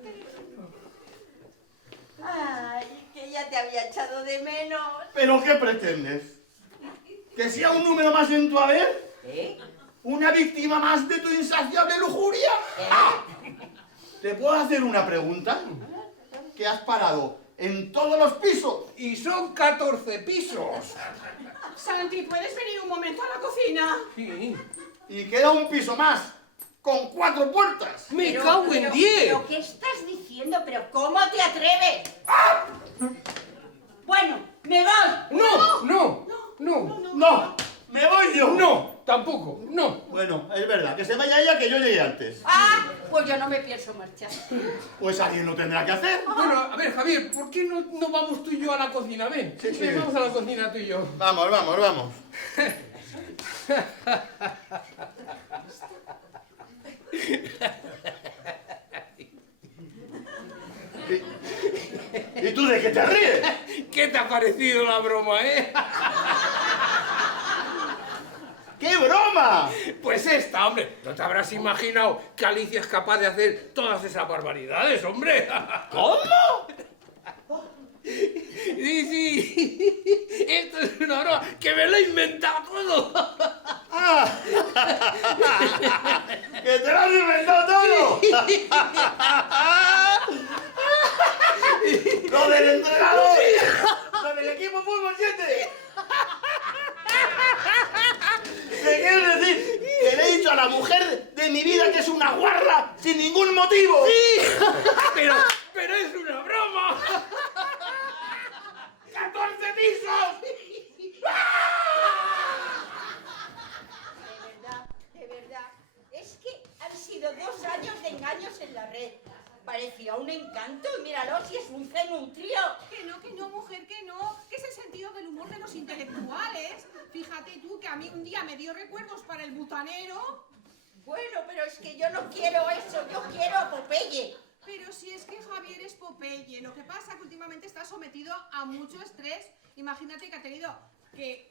Ay, que ya te había echado de menos. ¿Pero qué pretendes? ¿Que sea un número más en tu haber? ¿Eh? ¿Una víctima más de tu insaciable lujuria? ¡Ah! ¿Te puedo hacer una pregunta? ¿Que has parado en todos los pisos? Y son 14 pisos. Santi, ¿puedes venir un momento a la cocina? Sí. Y queda un piso más, con 4 puertas. Me cago en 10. ¿Pero qué estás diciendo? ¿Pero cómo te atreves? Bueno, me voy. No. No, me voy yo. No, tampoco, no. Bueno, es verdad, que se vaya ella, que yo llegué antes. Ah, pues yo no me pienso marchar. Pues alguien lo tendrá que hacer. Bueno, a ver, Javier, ¿por qué no vamos tú y yo a la cocina? Ven, Sí. ven, vamos a la cocina tú y yo. Vamos. ¿Y tú de qué te ríes? ¿Qué te ha parecido la broma, ¡Qué broma! Pues esta, hombre. ¿No te habrás imaginado que Alicia es capaz de hacer todas esas barbaridades, hombre? ¿Cómo? Sí. Esto es una broma que me lo he inventado todo. ¡Ah! ¡Que te lo has inventado todo! ¡Lo del entrenador! ¡Lo del equipo Fútbol 7! ¿Qué quieres decir? Que le he dicho a la mujer de mi vida que es una guarra sin ningún motivo. ¡Sí! Pero es una broma. ¡14 pisos! De verdad, es que han sido 2 años de engaños en la red. Parecía un encanto y míralo si es un cenutrio. Que no, mujer, que no. Que es el sentido del humor de los intelectuales. Fíjate tú que a mí un día me dio recuerdos para el butanero. Bueno, pero es que yo no quiero eso, yo quiero a Popeye. Pero si es que Javier es Popeye, lo que pasa es que últimamente está sometido a mucho estrés. Imagínate que ha tenido que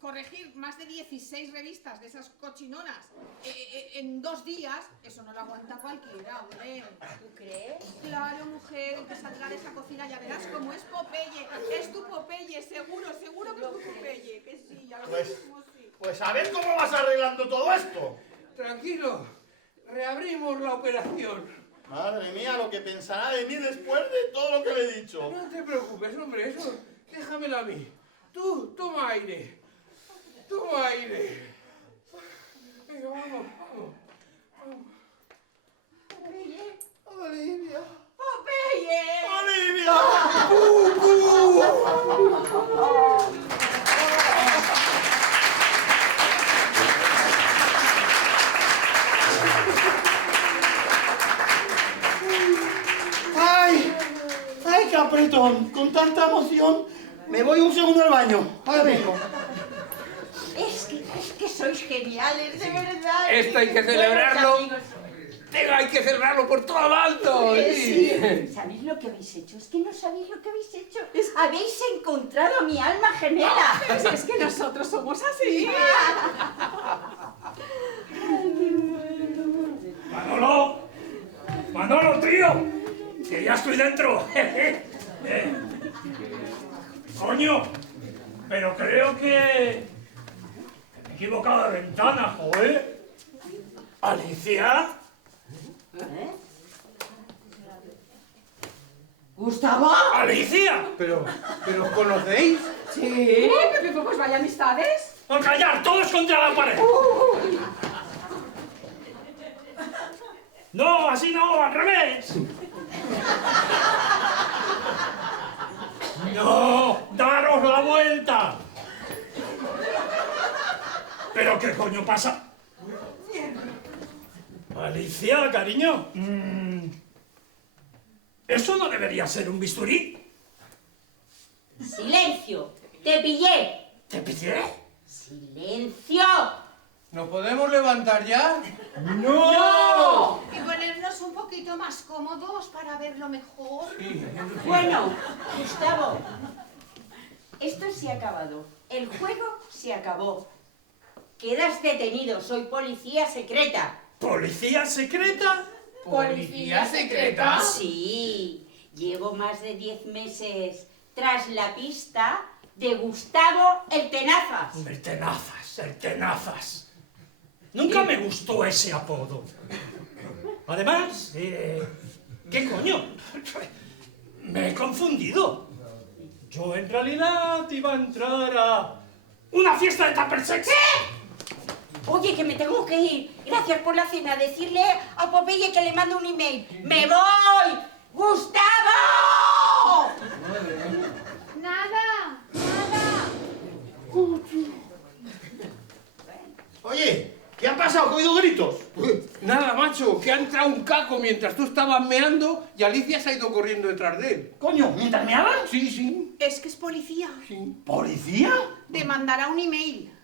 corregir más de 16 revistas de esas cochinonas en 2 días. Eso no lo aguanta cualquiera, hombre. ¿Tú crees? Claro, mujer, que saldrá de esa cocina, ya verás cómo es Popeye. Es tu Popeye, seguro que es tu Popeye. Que sí, ya lo mismo sí. Pues a ver cómo vas arreglando todo esto. Tranquilo, reabrimos la operación. Madre mía, lo que pensará de mí después de todo lo que le he dicho. No te preocupes, hombre, eso déjamelo a mí. Tú, toma aire. Toma aire. Venga, vamos. Popeye. Olivia. Popeye. Olivia. ¡Ay, qué apretón! Con tanta emoción, me voy un segundo al baño. Ahora vengo. Es que sois geniales, de verdad. Esto hay que Buenos celebrarlo. amigos. Hay que celebrarlo por todo lo alto. Sí. ¿Sabéis lo que habéis hecho? Es que no sabéis lo que habéis hecho. Habéis encontrado mi alma gemela. Pero si es que nosotros somos así. dentro. Coño, pero creo que me he equivocado de ventana, joder. ¿Alicia? ¿Gustavo? ¡Alicia! ¿Pero os conocéis? Sí, pues vaya amistades. ¡A callar! ¡Todos contra la pared! No, así no, al revés. No, daros la vuelta. ¿Pero qué coño pasa? Alicia, cariño. ¿Eso no debería ser un bisturí? ¡Silencio! ¡Te pillé! ¿Te pillé? ¡Silencio! ¿Nos podemos levantar ya? ¡No! Y ponernos un poquito más cómodos para verlo mejor. Bueno, Gustavo, esto se ha acabado. El juego se acabó. Quedas detenido, soy policía secreta. ¿Policía secreta? ¿Policía secreta? Sí, llevo más de 10 meses tras la pista de Gustavo el Tenazas. El Tenazas, el Tenazas. Nunca me gustó ese apodo. Además, ¿qué coño? Me he confundido. Yo en realidad iba a entrar a una fiesta de tupper sex. Oye, que me tengo que ir. Gracias por la cena. Decirle a Popeye que le mando un email. ¡Me voy! ¡Gustavo! Nada. Oye, ¿qué ha pasado? ¿He oído gritos? Nada, macho, que ha entrado un caco mientras tú estabas meando y Alicia se ha ido corriendo detrás de él. Coño, ¿mientras me hablan? Sí, sí. Es que es policía. ¿Policía? Te mandará un email.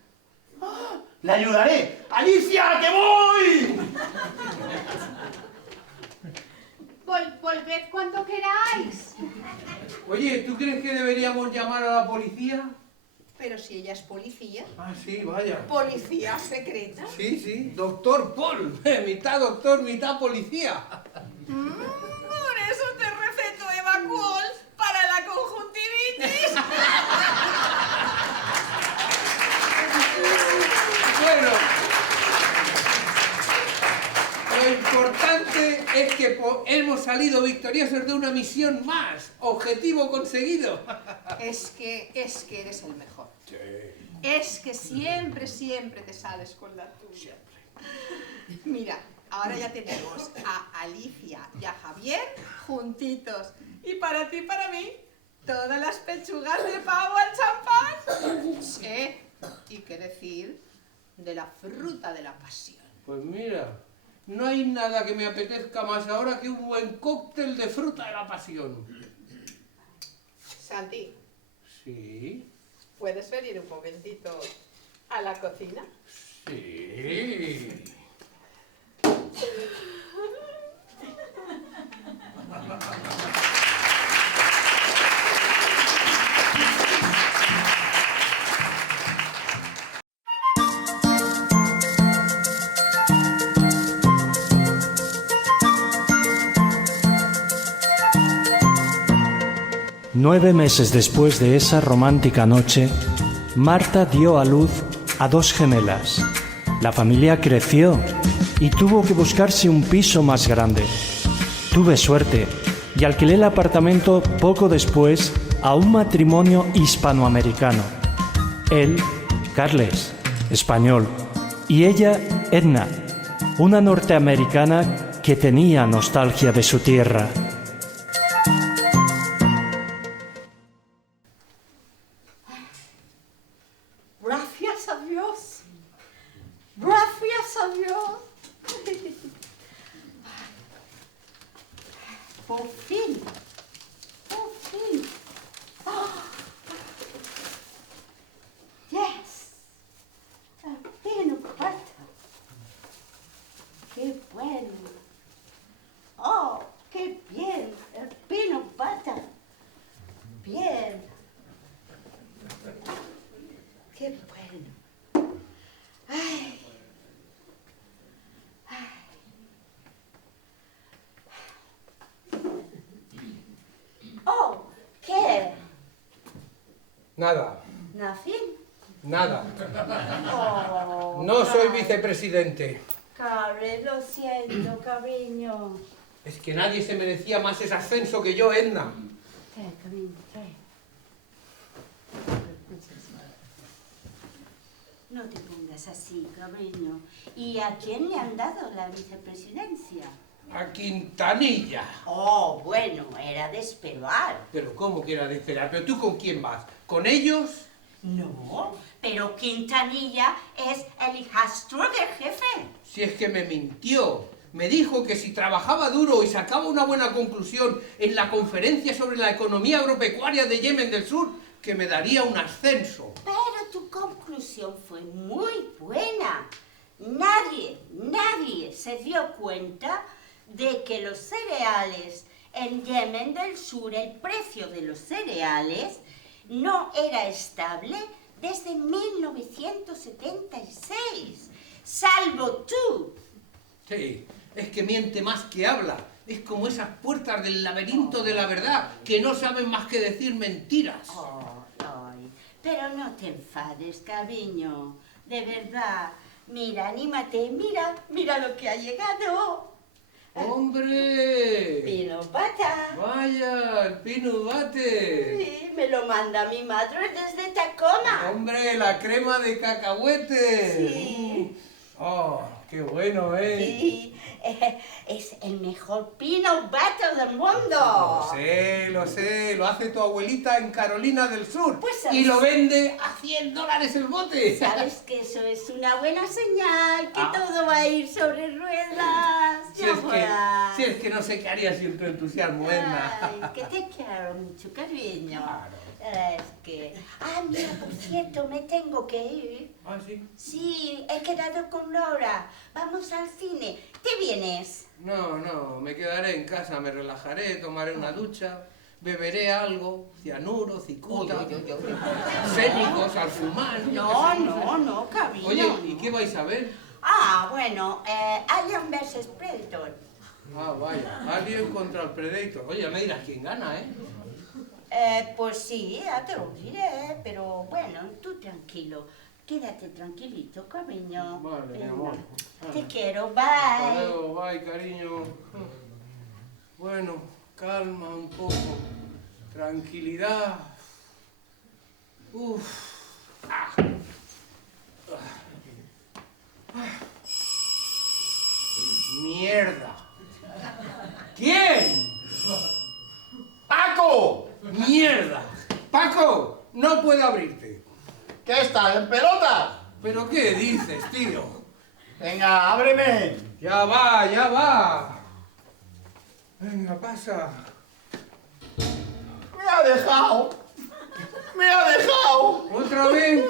¡Le ayudaré! ¡Alicia, que voy! Volved cuando queráis. Oye, ¿tú crees que deberíamos llamar a la policía? Pero si ella es policía. Ah, sí, vaya. Policía secreta. Sí, sí, doctor Paul. Mitad doctor, mitad policía. Por eso te receto Evacol para la conjuntivitis. Bueno, lo importante es que hemos salido victoriosos de una misión más. Objetivo conseguido. Es que eres el mejor. Es que siempre te sales con la tuya. Mira, ahora ya tenemos a Alicia y a Javier juntitos. Y para ti y para mí, todas las pechugas de pavo al champán. ¿Y qué decir de la fruta de la pasión? Pues mira, no hay nada que me apetezca más ahora que un buen cóctel de fruta de la pasión. Santi, Sí, ¿puedes venir un momentito a la cocina? sí. Nueve meses después de esa romántica noche, Marta dio a luz a 2 gemelas. La familia creció y tuvo que buscarse un piso más grande. Tuve suerte y alquilé el apartamento poco después a un matrimonio hispanoamericano. Él, Carles, español, y ella, Edna, una norteamericana que tenía nostalgia de su tierra. Gracias a Dios. Gracias a Dios. Por fin. Por fin. Yes. A peanut butter. Qué bueno. Oh, qué bien. El peanut butter. Bien. Qué bueno. Ay. Nada, ¿Nothing? nada. Oh, No soy Carles. vicepresidente. Carles, lo siento, cariño. Es que nadie se merecía más ese ascenso que yo, Edna. Cariño, trae. No te pongas así, cariño. ¿Y a quién le han dado la vicepresidencia? A Quintanilla. Oh, bueno, era de esperar. Pero ¿cómo que era de esperar? ¿Pero tú con quién vas? ¿Con ellos? No, pero Quintanilla es el hijastro del jefe. Si es que me mintió. Me dijo que si trabajaba duro y sacaba una buena conclusión en la conferencia sobre la economía agropecuaria de Yemen del Sur, que me daría un ascenso. Pero tu conclusión fue muy buena. Nadie se dio cuenta de que los cereales en Yemen del Sur, el precio de los cereales, no era estable desde 1976, salvo tú. Sí, es que miente más que habla. Es como esas puertas del laberinto de la verdad, que no saben más que decir mentiras. Ay, pero no te enfades, cariño. De verdad. Mira, anímate. Mira lo que ha llegado. ¡Hombre! Pino Bata. ¡Vaya, el pinubate! Sí, me lo manda mi madre desde Tacoma. ¡Hombre, la crema de cacahuete! Sí. ¡Oh, qué bueno, eh! Sí, es el mejor peanut butter del mundo. Lo sé, lo hace tu abuelita en Carolina del Sur. Pues, ¿sabes? Y lo vende a $100 el bote. Sabes que eso es una buena señal, que Ah. todo va a ir sobre ruedas. Si Ya es, que, verás. si es que no sé qué haría sin tu entusiasmo, Edna. Ay, que te quiero mucho, cariño. Claro. Es que... Ah, mira, por cierto, me tengo que ir. Ah, sí. Sí, he quedado con Laura. Vamos al cine. ¿Te vienes? No, me quedaré en casa, me relajaré, tomaré una ducha, beberé algo, cianuro, cicuta, cénicos, al fumar. No, cariño. Oye, ¿y qué vais a ver? Ah, bueno, Alien vs Predator. Ah, vaya, Alien contra el Predator. Oye, me dirás quién gana, ¿eh? Pues sí, ya te lo diré, pero bueno, tú tranquilo. Quédate tranquilito, cariño. Vale, mi Venga. amor. Te quiero, Hasta bye. luego, bye, cariño. Bueno, calma un poco. Tranquilidad. Uf. Ah. Mierda. ¿Quién? ¡Paco! Mierda. Paco, no puedo abrirte. ¿Qué estás, en pelotas? ¿Pero qué dices, tío? Venga, ábreme. Ya va, ya va. Venga, pasa. Me ha dejado. Me ha dejado. ¿Otra vez?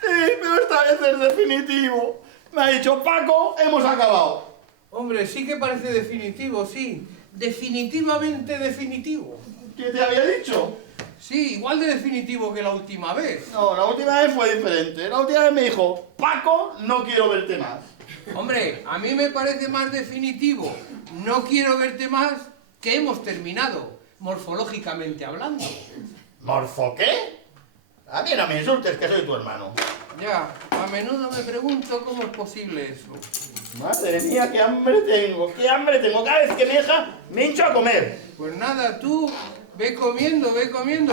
Sí, pero esta vez es definitivo. Me ha dicho, Paco, hemos acabado. Hombre, sí que parece definitivo, sí. Definitivamente definitivo. ¿Qué te había dicho? Sí, igual de definitivo que la última vez. No, la última vez fue diferente. La última vez me dijo, Paco, no quiero verte más. Hombre, a mí me parece más definitivo. No quiero verte más, que hemos terminado, morfológicamente hablando. ¿Morfo qué? A mí no me insultes, que soy tu hermano. Ya, a menudo me pregunto cómo es posible eso. Madre mía, qué hambre tengo, qué hambre tengo. Cada vez que me deja, me hincho a comer. Pues nada, tú ve comiendo,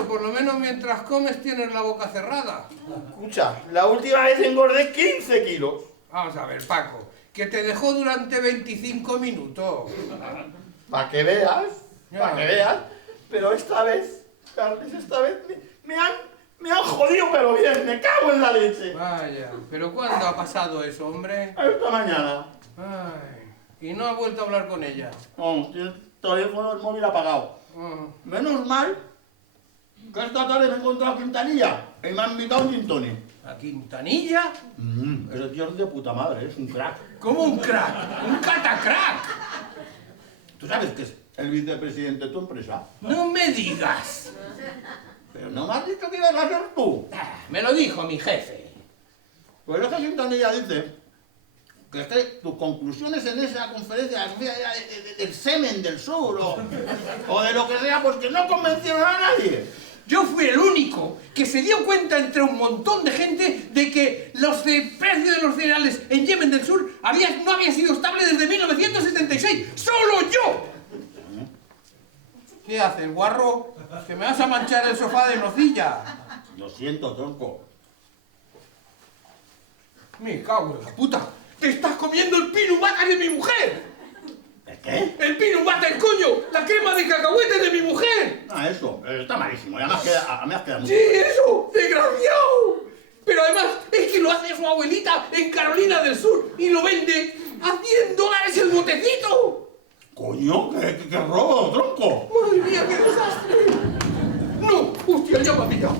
por lo menos mientras comes tienes la boca cerrada. Escucha, la última vez engordé 15 kilos. Vamos a ver, Paco, que te dejó durante 25 minutos. Para que veas, Ya. para que veas. Pero esta vez, Carles, esta vez me han jodido, pero bien, me cago en la leche. Vaya, pero ¿cuándo ha pasado eso, hombre? Esta mañana. Ay, y no ha vuelto a hablar con ella. No, tiene el teléfono del móvil apagado. Ah, Menos mal que esta tarde me he encontrado a Quintanilla y me han invitado a un gin tonic. ¿A Quintanilla? Ese tío es de puta madre, es un crack. ¿Cómo un crack? ¡Un catacrack! ¿Tú sabes que es el vicepresidente de tu empresa? ¡No me digas! Pero no me has dicho que ibas a ser tú. Me lo dijo mi jefe. Pues esa Quintanilla dice que es que tus conclusiones en esa conferencia del semen del sur o de lo que sea, pues que no convencieron a nadie. Yo fui el único que se dio cuenta entre un montón de gente de que precio de los cereales en Yemen del Sur no había sido estable desde 1976. ¡Solo yo! ¿Qué haces, guarro? Que me vas a manchar el sofá de nocilla. Lo siento, tronco. Me cago en la puta. ¡Te estás comiendo el peanut butter de mi mujer! ¿El qué? ¡El peanut butter, coño! ¡La crema de cacahuete de mi mujer! Ah, eso, está malísimo. Ya me has quedado mucho. ¡Sí, eso! ¡Desgraciado! Pero además es que lo hace su abuelita en Carolina del Sur y lo vende a $100 el botecito. Coño, qué robo, tronco. ¡Madre mía, qué desastre! ¡No! ¡Hostia, ya me ha pillado!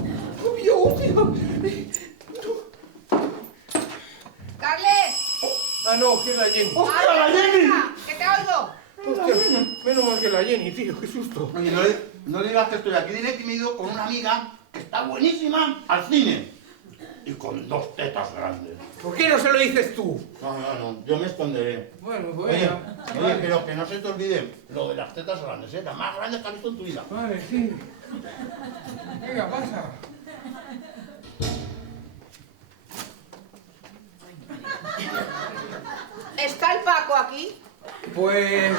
¡Hostia! ¡Carles! Ah, no, que es la Jenny. ¡Hostia, la Jenny! ¡Que te oigo! Hostia, menos mal que la Jenny, tío, qué susto. Oye, no digas que estoy aquí. Dile que me he ido con una amiga que está buenísima al cine. Y con 2 tetas grandes. ¿Por qué no se lo dices tú? No, yo me esconderé. Bueno, Oye, pero que no se te olvide lo de las tetas grandes, ¿eh? Las más grandes que has visto en tu vida. Vale, sí. Venga, pasa. ¿Está el Paco aquí? Pues...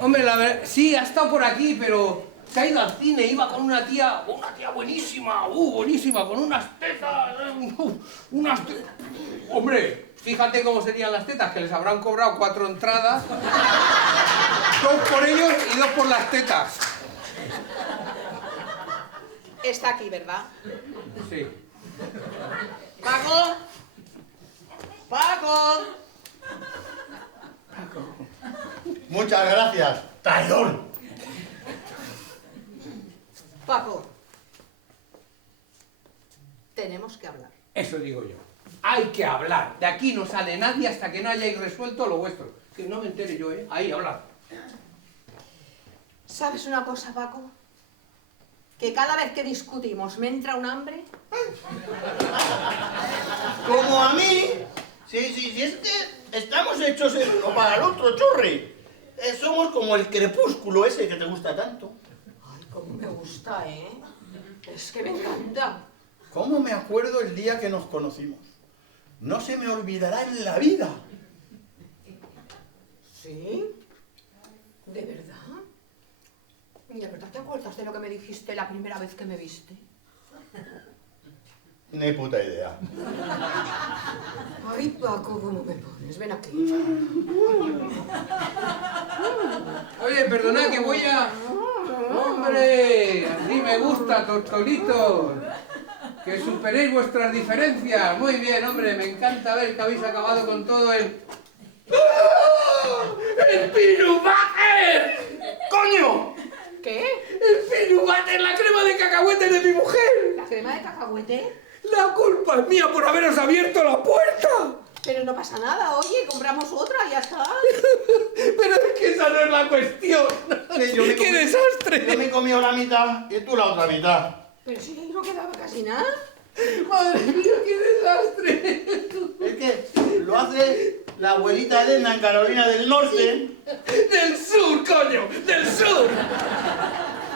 Hombre, la verdad, sí, ha estado por aquí, pero se ha ido al cine, iba con una tía buenísima, buenísima, con unas tetas, Hombre, fíjate cómo serían las tetas, que les habrán cobrado 4 entradas, 2 por ellos y 2 por las tetas. Está aquí, ¿verdad? Sí. ¡Paco! ¡Paco! Muchas gracias, traidor. Paco. Tenemos que hablar. Eso digo yo. Hay que hablar. De aquí no sale nadie hasta que no hayáis resuelto lo vuestro. Que no me entere yo, ¿eh? Ahí, hablar. ¿Sabes una cosa, Paco? Que cada vez que discutimos me entra un hambre. Como a mí. Sí, es que estamos hechos el uno para el otro, churri. Somos como el crepúsculo ese que te gusta tanto. Ay, cómo me gusta, ¿eh? Es que me encanta. ¿Cómo me acuerdo el día que nos conocimos? No se me olvidará en la vida. ¿Sí? ¿De verdad? ¿De verdad te acuerdas de lo que me dijiste la primera vez que me viste? Ni puta idea. Ay, Paco, ¿cómo me pones? Ven aquí. Oye, perdonad que voy a... ¡Hombre! Así me gusta, tortolitos. Que superéis vuestras diferencias. Muy bien, hombre. Me encanta ver que habéis acabado con todo el... ¡El peanut butter! ¡Coño! ¿Qué? ¡El peanut butter! ¡La crema de cacahuete de mi mujer! ¿La crema de cacahuete? ¡La culpa es mía por haberos abierto la puerta! Pero no pasa nada, oye, compramos otra y ya está. Pero es que esa no es la cuestión. ¡Qué desastre! Yo me he comido la mitad y tú la otra mitad. Pero si ahí no quedaba casi nada. ¡Madre mía, qué desastre! Es que lo hace la abuelita Elena en Carolina del Norte. ¡Del sur, coño! ¡Del sur!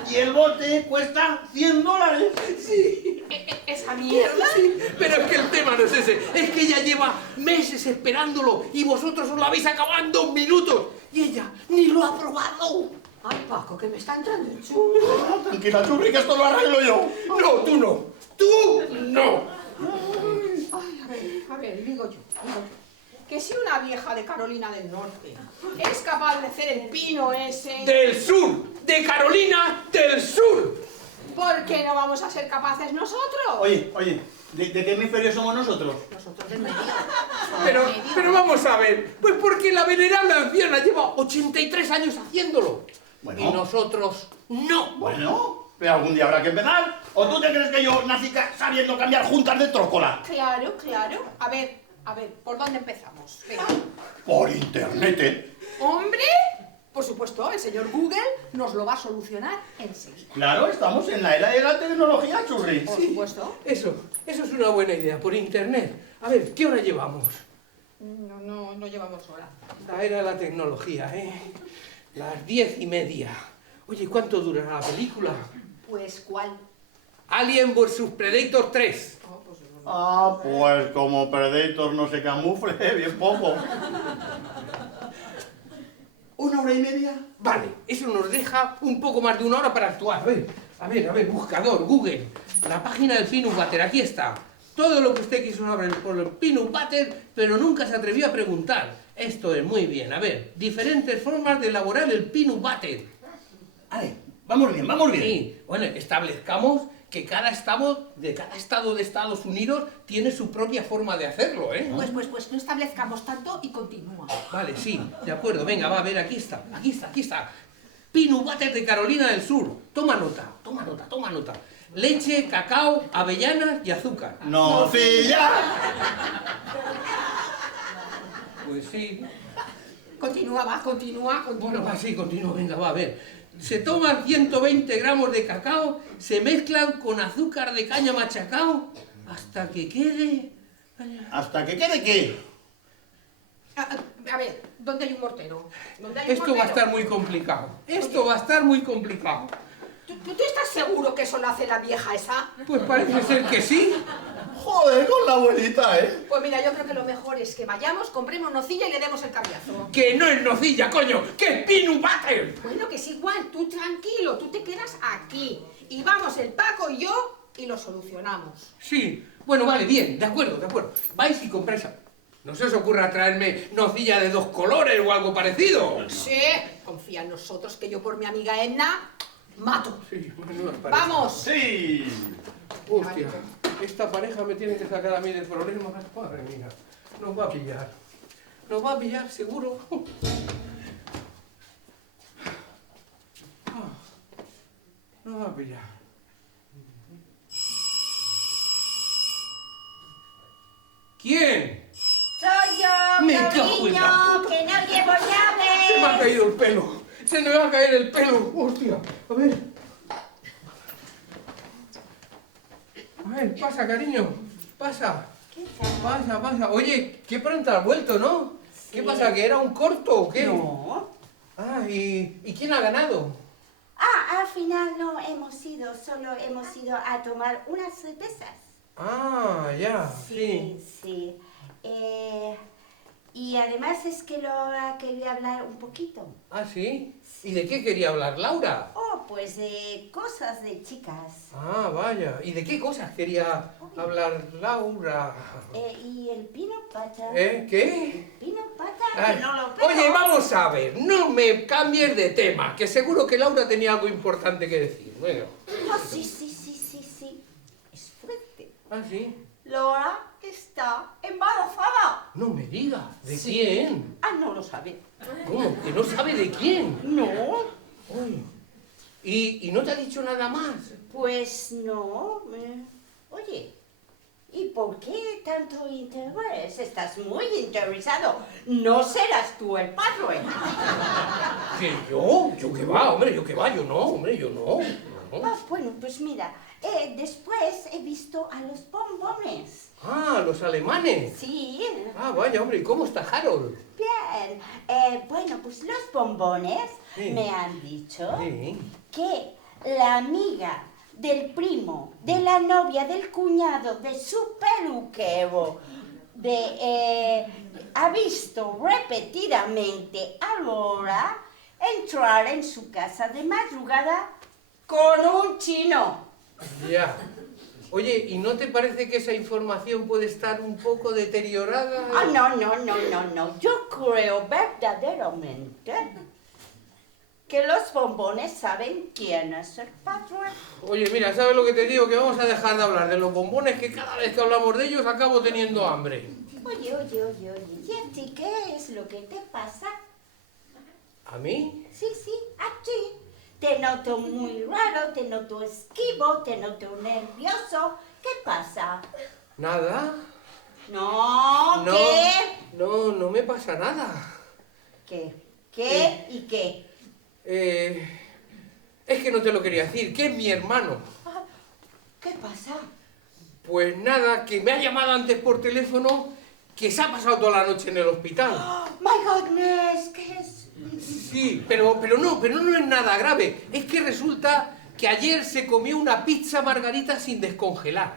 Y el bote cuesta $100. Sí. ¿Esa mierda? Sí, pero es que el tema no es ese. Es que ella lleva meses esperándolo y vosotros os lo habéis acabado en 2 minutos. Y ella ni lo ha probado. Ay, Paco, que me está entrando el churro. Tranquila, churri, que esto lo arreglo yo. No, tú no. ¡Tú no! Ay, a ver, digo yo. Que si una vieja de Carolina del Norte es capaz de hacer el pino ese, ¡Del sur! ¡De Carolina del Sur! ¿por qué no vamos a ser capaces nosotros? Oye, ¿de qué hemisferio somos nosotros? Nosotros del medio. Pero vamos a ver. Pues porque la venerable anciana lleva 83 años haciéndolo. Bueno. Y nosotros no. Bueno, pero algún día habrá que empezar. ¿O tú te crees que yo nací sabiendo cambiar juntas de trócola? Claro. A ver, ¿por dónde empezamos? Venga. Por internet, ¿eh? ¡Hombre! Por supuesto, el señor Google nos lo va a solucionar enseguida. Claro, estamos en la era de la tecnología, churri. Por supuesto. Eso es una buena idea, por internet. A ver, ¿qué hora llevamos? No llevamos hora. La era de la tecnología, ¿eh? Las 10:30. Oye, ¿cuánto durará la película? Pues, ¿cuál? Alien vs Predator 3. Oh, pues, Ah, pues como Predator no se camufle, bien poco. ¿Una hora y media? Vale, eso nos deja un poco más de una hora para actuar. A ver, buscador, Google. La página del Peanut Butter, aquí está. Todo lo que usted quiso saber por el Peanut Butter, pero nunca se atrevió a preguntar. Esto es muy bien. A ver, diferentes formas de elaborar el Peanut Butter. Vale, vamos bien, vamos bien. Sí, bueno, establezcamos que cada estado de Estados Unidos tiene su propia forma de hacerlo, ¿eh? Pues no establezcamos tanto y continúa. Vale, sí, de acuerdo, venga, va, a ver, aquí está. Peanut Butter de Carolina del Sur. Toma nota. Leche, cacao, avellanas y azúcar. ¡Nocilla! Pues sí. Continúa. Bueno, va, sí, continúa, venga, va, a ver. Se toman 120 gramos de cacao, se mezclan con azúcar de caña machacao hasta que quede... ¿Hasta que quede qué? A ver, ¿dónde hay un mortero? Esto va a estar muy complicado. ¿Tú estás seguro que eso lo hace la vieja esa? Pues parece ser que sí. Joder, con la abuelita, ¿eh? Pues mira, yo creo que lo mejor es que vayamos, compremos nocilla y le demos el cabezazo. Que no es nocilla, coño, que es Peanut Butter. Bueno, que es igual, tú tranquilo, tú te quedas aquí. Y vamos el Paco y yo y lo solucionamos. Sí, bueno, vale, bien, de acuerdo. Vais y compráis... No se os ocurra traerme nocilla de 2 colores o algo parecido. Sí, confía en nosotros que yo por mi amiga Edna mato. Sí, bueno, no os parece. ¡Vamos! Sí. Hostia, esta pareja me tiene que sacar a mí del problema. Madre mía, nos va a pillar seguro. Nos va a pillar. ¿Quién? Soy yo, Me cago en la cariño, que no llevo llaves. Se me ha caído el pelo. Se me va a caer el pelo. Hostia, a ver. Pasa, cariño. Pasa. Pasa. Oye, qué pronto has vuelto, ¿no? Sí. ¿Qué pasa? ¿Que era un corto o qué? No. Ah, ¿y quién ha ganado? Al final no hemos ido, solo hemos ido a tomar unas cervezas. Ah, ya, Sí. Y además es que Laura quería hablar un poquito. Ah, ¿sí? ¿Y de qué quería hablar Laura? Oh, pues de cosas de chicas. Ah, vaya. ¿Y de qué cosas quería hablar Laura? Y el peanut butter. ¿Qué? Peanut butter, Ay, que no lo veo. oye, vamos a ver, no me cambies de tema, que seguro que Laura tenía algo importante que decir. Bueno. Oh, sí. Es fuerte. Ah, ¿sí? Laura está embarazada. No me digas. ¿De Sí. quién? No lo sabe. ¿Cómo? ¿Que no sabe de quién? No. Uy. ¿Y no te ha dicho nada más? Pues no. Oye, ¿y por qué tanto interés? Estás muy interesado. No serás tú el padre. ¿Que yo? ¿Yo qué va, hombre? ¿Yo qué va? Yo no, hombre, yo no. Bueno, pues mira, después he visto a los bombones. Ah, los alemanes. Sí. Ah, vaya, hombre, ¿y cómo está Harold? Bien. Bueno, pues los bombones Sí. me han dicho Sí. que la amiga del primo, de la novia, del cuñado, de su peluquero, ha visto repetidamente a Laura entrar en su casa de madrugada con un chino. Ya. Oye, ¿y no te parece que esa información puede estar un poco deteriorada? No. Yo creo verdaderamente que los bombones saben quién es el padre. Oye, mira, ¿sabes lo que te digo? Que vamos a dejar de hablar de los bombones, que cada vez que hablamos de ellos acabo teniendo hambre. Oye. ¿Y a ti qué es lo que te pasa? ¿A mí? Sí, a ti. Te noto muy raro, te noto esquivo, te noto nervioso. ¿Qué pasa? ¿Nada? No, ¿qué? No me pasa nada. ¿Qué? ¿Qué y qué? Es que no te lo quería decir, que es mi hermano. ¿Qué pasa? Pues nada, que me ha llamado antes por teléfono, que se ha pasado toda la noche en el hospital. My goodness, ¿qué es? Sí, pero no es nada grave. Es que resulta que ayer se comió una pizza margarita sin descongelar.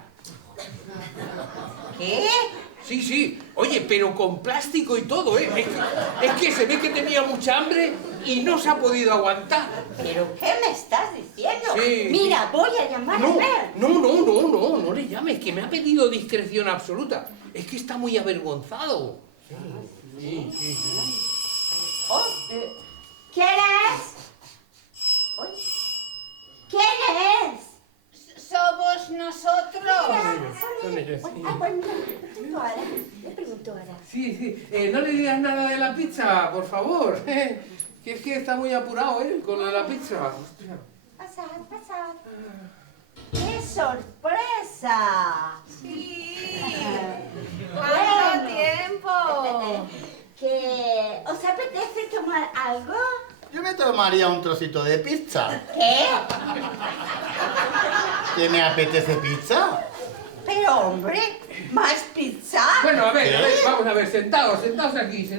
¿Qué? Sí. Oye, pero con plástico y todo, ¿eh? Es que se ve que tenía mucha hambre y no se ha podido aguantar. ¿Pero qué me estás diciendo? Sí. Mira, voy a llamar a ver. No le llames, que me ha pedido discreción absoluta. Es que está muy avergonzado. Sí. Oh, ¿quién es? Uy, ¿quién es? Somos nosotros. Son ellos, sí. Bueno, le pregunto ahora. Sí. No le digas nada de la pizza, por favor. Que es que está muy apurado, con lo de la pizza. Hostia. Pasad. ¡Qué sorpresa! Sí. Bueno. ¿Cuánto tiempo? ¿Que os apetece tomar algo? Yo me tomaría un trocito de pizza. ¿Qué? ¿Que me apetece pizza? Pero hombre, ¿más pizza? Bueno, a ver, vamos a ver, sentaos aquí.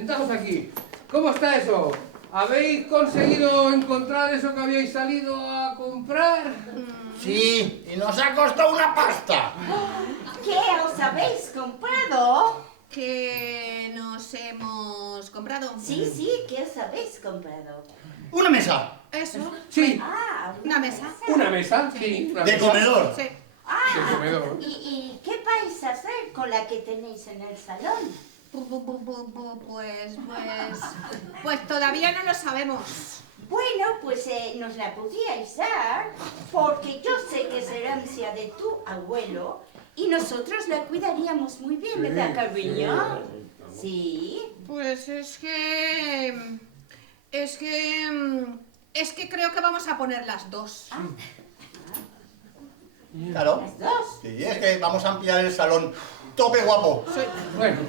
¿Cómo está eso? ¿Habéis conseguido encontrar eso que habíais salido a comprar? Sí, y nos ha costado una pasta. ¿Qué os habéis comprado? Que nos hemos comprado. Sí, ¿qué os habéis comprado? Una mesa Eso. Sí, Una mesa. una mesa, sí. Una de mesa. comedor. Sí. De comedor. ¿Y qué vais a hacer con la que tenéis en el salón? Pues todavía no lo sabemos. Bueno, pues nos la podíais dar, porque yo sé que es herencia de tu abuelo y nosotros la cuidaríamos muy bien, ¿verdad, cariño? Sí. Pues es que creo que vamos a poner las dos. Claro. Las dos. Sí, es que vamos a ampliar el salón. Tope guapo. Bueno,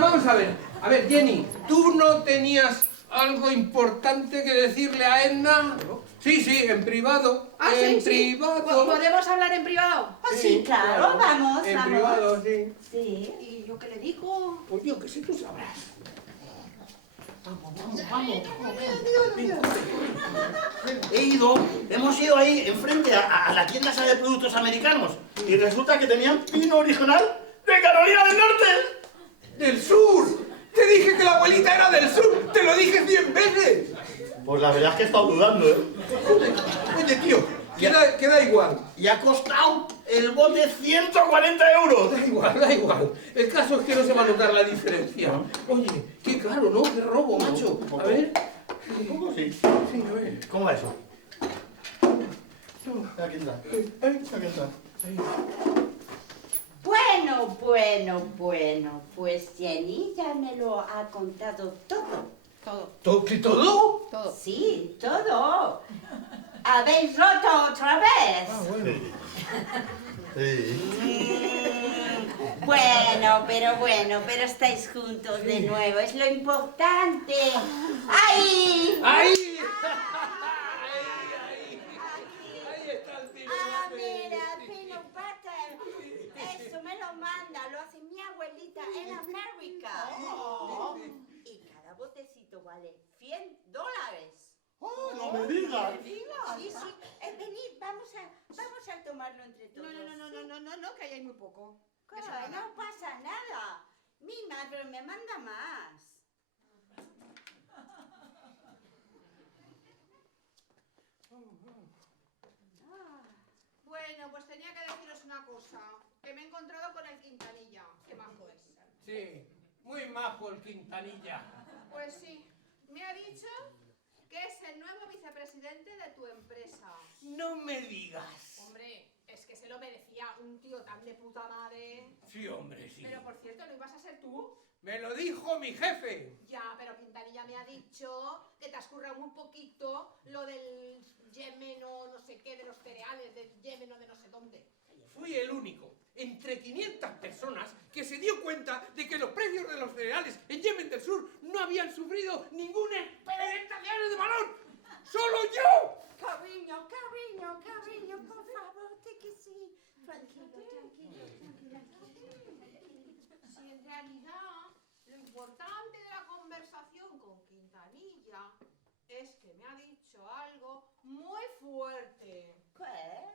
vamos a ver. A ver, Jenny, ¿tú no tenías algo importante que decirle a Edna? Sí, en privado. En privado. ¿Podemos hablar en privado? Sí, claro, vamos. En privado, sí. Sí. ¿Y yo qué le digo? Pues yo que sé, tú sabrás. Vamos. Hemos ido ahí enfrente a la tienda esa de productos americanos y resulta que tenían pino original de Carolina del Norte. ¡Del sur! ¡Te dije que la abuelita era del sur! ¡Te lo dije 100 veces! Pues la verdad es que he estado dudando, ¿eh? Oye, tío, queda igual. Y ha costado el bote 140 euros. Da igual. El caso es que no se va a notar la diferencia. Oye, qué caro, ¿no? Qué robo, macho. A ver. Un poco sí. Sí, a ver. ¿Cómo va eso? Aquí está. Aquí está. Bueno, pues Jenny ya me lo ha contado todo. ¿Qué todo? Todo. Sí, todo. ¿Habéis roto otra vez? Sí. Bueno, pero estáis juntos de nuevo, es lo importante. ¡Ay! ¡Ahí! Mira, peanut butter. Eso me lo manda, lo hace mi abuelita en América. Y cada botecito vale $100. ¡Oh, no me digas! Sí. Venid, vamos a tomarlo entre todos. No, que ahí hay muy poco. Claro, no pasa nada. Mi madre me manda más. Bueno, pues tenía que deciros una cosa, que me he encontrado con el Quintanilla. Qué majo es. Sí, muy majo el Quintanilla. Pues sí, me ha dicho que es el nuevo vicepresidente de tu empresa. No me digas. Hombre, es que se lo merecía un tío tan de puta madre. Sí, hombre, sí. Pero por cierto, ¿no ibas a ser tú? Me lo dijo mi jefe. Ya, pero Quintanilla me ha dicho que te has currado un poquito lo del Yemen o no sé qué, de los cereales del Yemen o de no sé dónde. Fui el único, entre 500 personas, que se dio cuenta de que los precios de los cereales en Yemen del Sur no habían sufrido ninguna penetración de valor. ¡Solo yo! Cariño, cariño, cariño, por favor, te que sí. Tranquilo, tranquilo, tranquilo. Si en realidad lo importante de la conversación con Quintanilla es que me ha dicho algo muy fuerte. ¿Qué?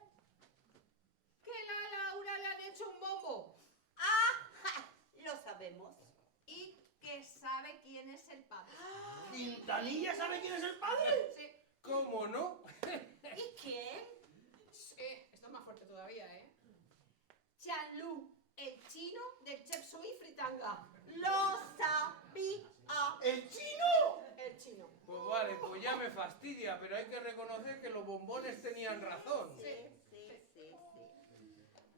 Que a Laura le han hecho un bombo ¡Ah! Lo sabemos. y que sabe quién es el padre. ¿Quintanilla sabe quién es el padre? Sí, ¿Cómo no? ¿Y quién? sí, esto es más fuerte todavía, ¿eh? Chanlu, el chino del Chef Suey Fritanga. Lo sabía. ¡El chino! El chino. Pues vale, pues ya me fastidia, pero hay que reconocer que los bombones tenían razón. Sí.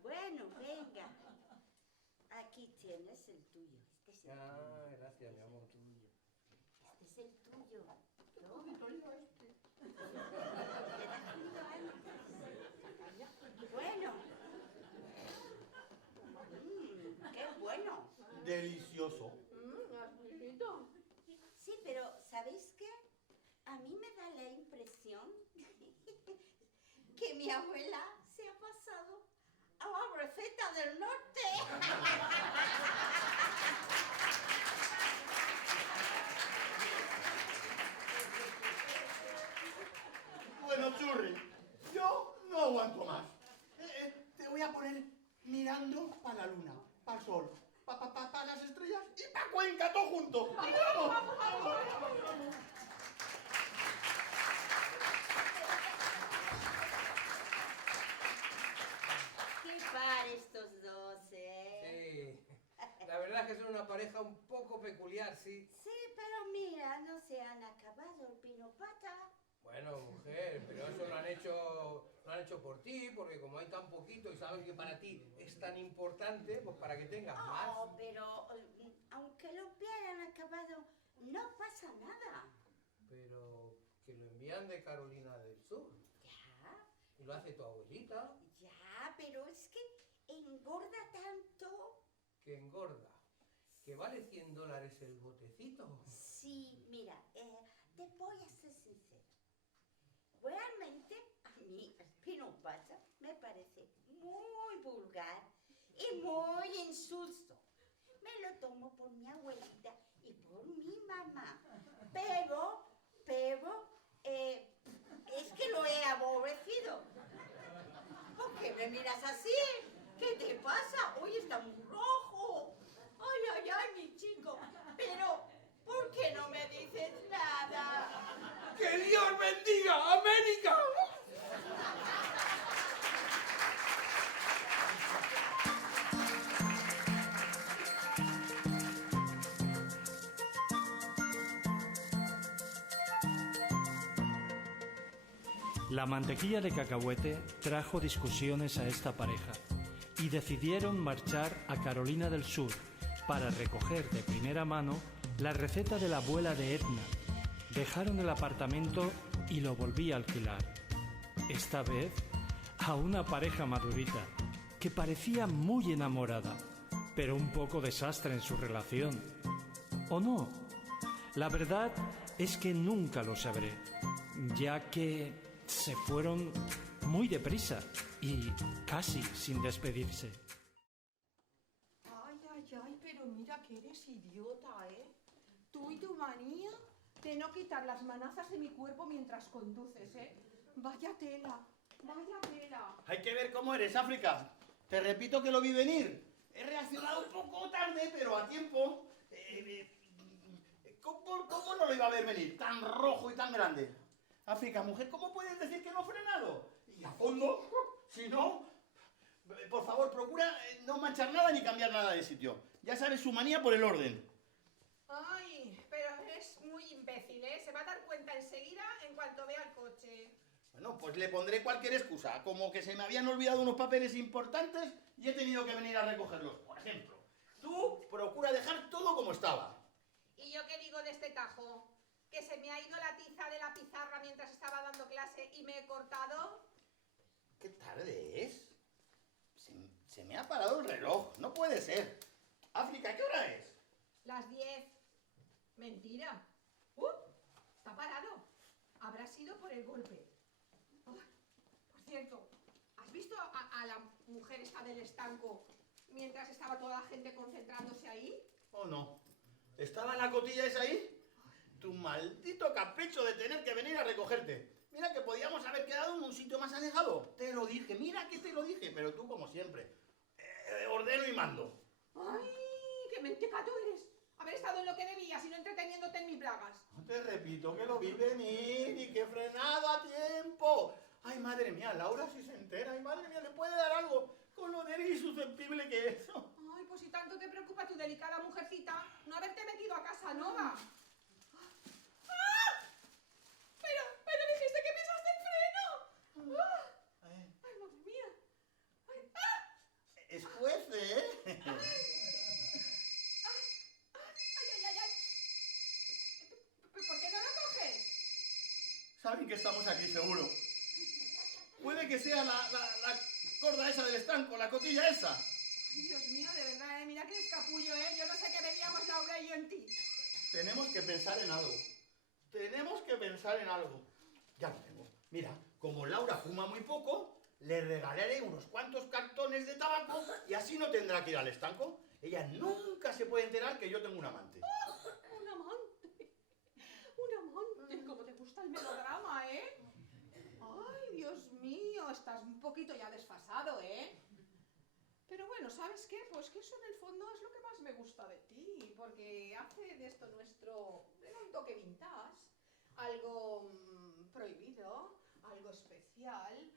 Bueno, venga. Aquí tienes el tuyo. Este es el tuyo. Ah, gracias, mi amor. Este es el tuyo. ¿No? Bueno. ¡Qué bueno! Delicioso. Azulito. Sí, pero ¿sabéis qué? A mí me da la impresión que mi abuela se ha pasado a la receta del norte. Bueno, Churri, yo no aguanto más. Te voy a poner mirando para la luna, para el sol, para las estrellas y para Cuenca, todo junto. ¡Vamos! ¡Qué par estos dos, eh! Sí, la verdad es que son una pareja un poco peculiar, sí. Sí, pero mira, no se han acabado el pino pata. Bueno, mujer, pero eso lo han hecho por ti, porque como hay tan poquito y sabes que para ti es tan importante, pues para que tengas más. Oh, pero aunque lo hubieran acabado, no pasa nada. Pero que lo envían de Carolina del Sur. Ya, Y lo hace tu abuelita, ya, pero es que engorda tanto. que engorda. Que vale $100 el botecito. Sí, mira, te voy a ser sincera. Realmente a mí el pino pata me parece muy vulgar y muy insulso. Me lo tomo por mi abuelita y por mi mamá. Pero, es que lo he aborrecido. ¿Por qué me miras así? ¿Qué te pasa? Hoy está muy rojo. Ay, mi chico. Pero, ¿por qué no me dices nada? ¡Que Dios bendiga América! La mantequilla de cacahuete trajo discusiones a esta pareja y decidieron marchar a Carolina del Sur para recoger de primera mano la receta de la abuela de Edna. Dejaron el apartamento y lo volví a alquilar. Esta vez a una pareja madurita que parecía muy enamorada, pero un poco desastre en su relación. ¿O no? La verdad es que nunca lo sabré, ya que se fueron muy deprisa y casi sin despedirse. Ay, pero mira que eres idiota, ¿eh? Tú y tu manía de no quitar las manazas de mi cuerpo mientras conduces, ¿eh? Vaya tela, vaya tela. Hay que ver cómo eres, África. Te repito que lo vi venir. He reaccionado un poco tarde, pero a tiempo. ¿Cómo no lo iba a ver venir? Tan rojo y tan grande. África, mujer, ¿cómo puedes decir que no he frenado? Y a fondo, si no, por favor, procura no manchar nada ni cambiar nada de sitio. Ya sabes su manía por el orden. Ay, pero es muy imbécil, ¿eh? Se va a dar cuenta enseguida en cuanto vea el coche. Bueno, pues le pondré cualquier excusa, como que se me habían olvidado unos papeles importantes y he tenido que venir a recogerlos. Por ejemplo, tú procura dejar todo como estaba. ¿Y yo qué digo de este tajo? ¿Que se me ha ido la tiza de la pizarra mientras estaba dando clase y me he cortado? ¿Qué tarde es? Se me ha parado el reloj, no puede ser. África, ¿qué hora es? Las 10. Mentira. Está parado. habrá sido por el golpe. Ay, por cierto, ¿has visto a la mujer esta del estanco mientras estaba toda la gente concentrándose ahí? ¿O no? ¿Estaba la cotilla esa ahí? Tu maldito capricho de tener que venir a recogerte. Mira que podíamos haber quedado en un sitio más alejado. Te lo dije, mira que te lo dije. Pero tú, como siempre, ordeno y mando. ¡Ay, qué mentecato eres! Haber estado en lo que debías y no entreteniéndote en mis bragas. No te repito que lo vi venir y que he frenado a tiempo. Ay, madre mía, Laura si se entera. Ay, madre mía, le puede dar algo con lo débil y susceptible que es. Ay, pues si tanto te preocupa tu delicada mujercita, no haberte metido a Casanova. ¡Ah! Pero dijiste que pisaste el freno. ¡Ah! Ay, ¡Ay, madre mía! Ay, ¡ah! escuece, ¿eh? ¡Ay, ay, ay, ay! ¿Por qué no lo coges? Saben que estamos aquí, seguro. Puede que sea la corda esa del estanco, la cotilla esa. Ay, Dios mío, de verdad, mira qué escapullo, Yo no sé qué veíamos Laura y yo en ti. Tenemos que pensar en algo. Tenemos que pensar en algo. Ya lo tengo. Mira, como Laura fuma muy poco, le regalaré unos cuantos cartones de tabaco y así no tendrá que ir al estanco. Ella nunca se puede enterar que yo tengo un amante. Un amante. Un amante. Como te gusta el melodrama, Ay, Dios mío, estás un poquito ya desfasado, Pero bueno, ¿sabes qué? Pues que eso en el fondo es lo que más me gusta de ti, porque hace de esto nuestro, un toque vintage, algo prohibido, algo especial,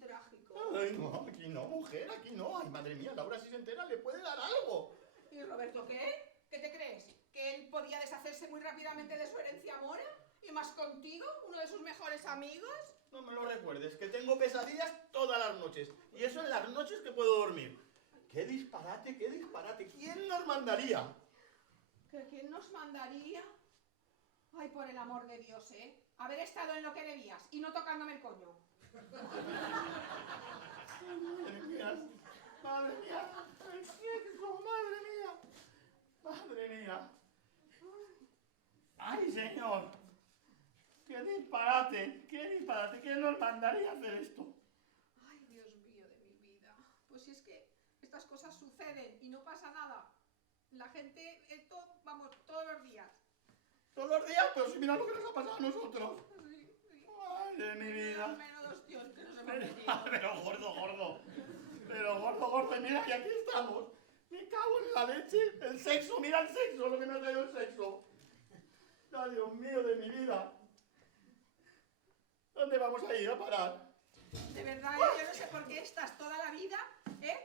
trágico. Ay, no, aquí no, mujer, aquí no. Ay, madre mía, Laura si se entera le puede dar algo. ¿Y Roberto qué? ¿Qué te crees? ¿Que él podía deshacerse muy rápidamente de su herencia mora? ¿Y más contigo, uno de sus mejores amigos? No me lo recuerdes, que tengo pesadillas todas las noches. Y eso en las noches que puedo dormir. ¡Qué disparate, qué disparate! ¿Quién nos mandaría? ¿Que quién nos mandaría? Ay, por el amor de Dios, haber estado en lo que debías y no tocándome el coño. Madre mía, madre mía, el sexo, madre mía, madre mía. ¡Ay, señor! ¡Qué disparate! ¿Quién nos mandaría a hacer esto? Ay, Dios mío de mi vida. Pues si es que estas cosas suceden y no pasa nada. La gente, esto, vamos, todos los días. ¿Todos los días? Pero si mira lo que nos ha pasado a nosotros. Sí, sí. ¡Ay, de mi vida! Menudos tíos que nos hemos metido. Pero gordo. Pero gordo, y mira, y aquí estamos. Me cago en la leche. El sexo, mira el sexo, lo que me ha traído el sexo. ¡Ay, Dios mío de mi vida! ¿Dónde vamos a ir a parar? De verdad, yo no sé por qué estás toda la vida,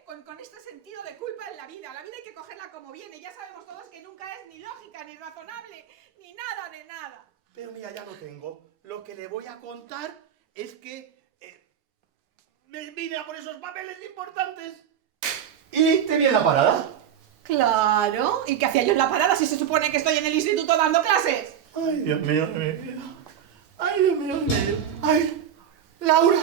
con este sentido de culpa en la vida. La vida hay que cogerla como viene. Ya sabemos todos que nunca es ni lógica, ni razonable, ni nada de nada. Pero mira, ya lo tengo. Lo que le voy a contar es que me vine a por esos papeles importantes y te vi en la parada. Claro. ¿Y qué hacía yo en la parada si se supone que estoy en el instituto dando clases? Ay, Dios mío de mi vida. Ay, Dios mío de mi vida. Ay, Laura.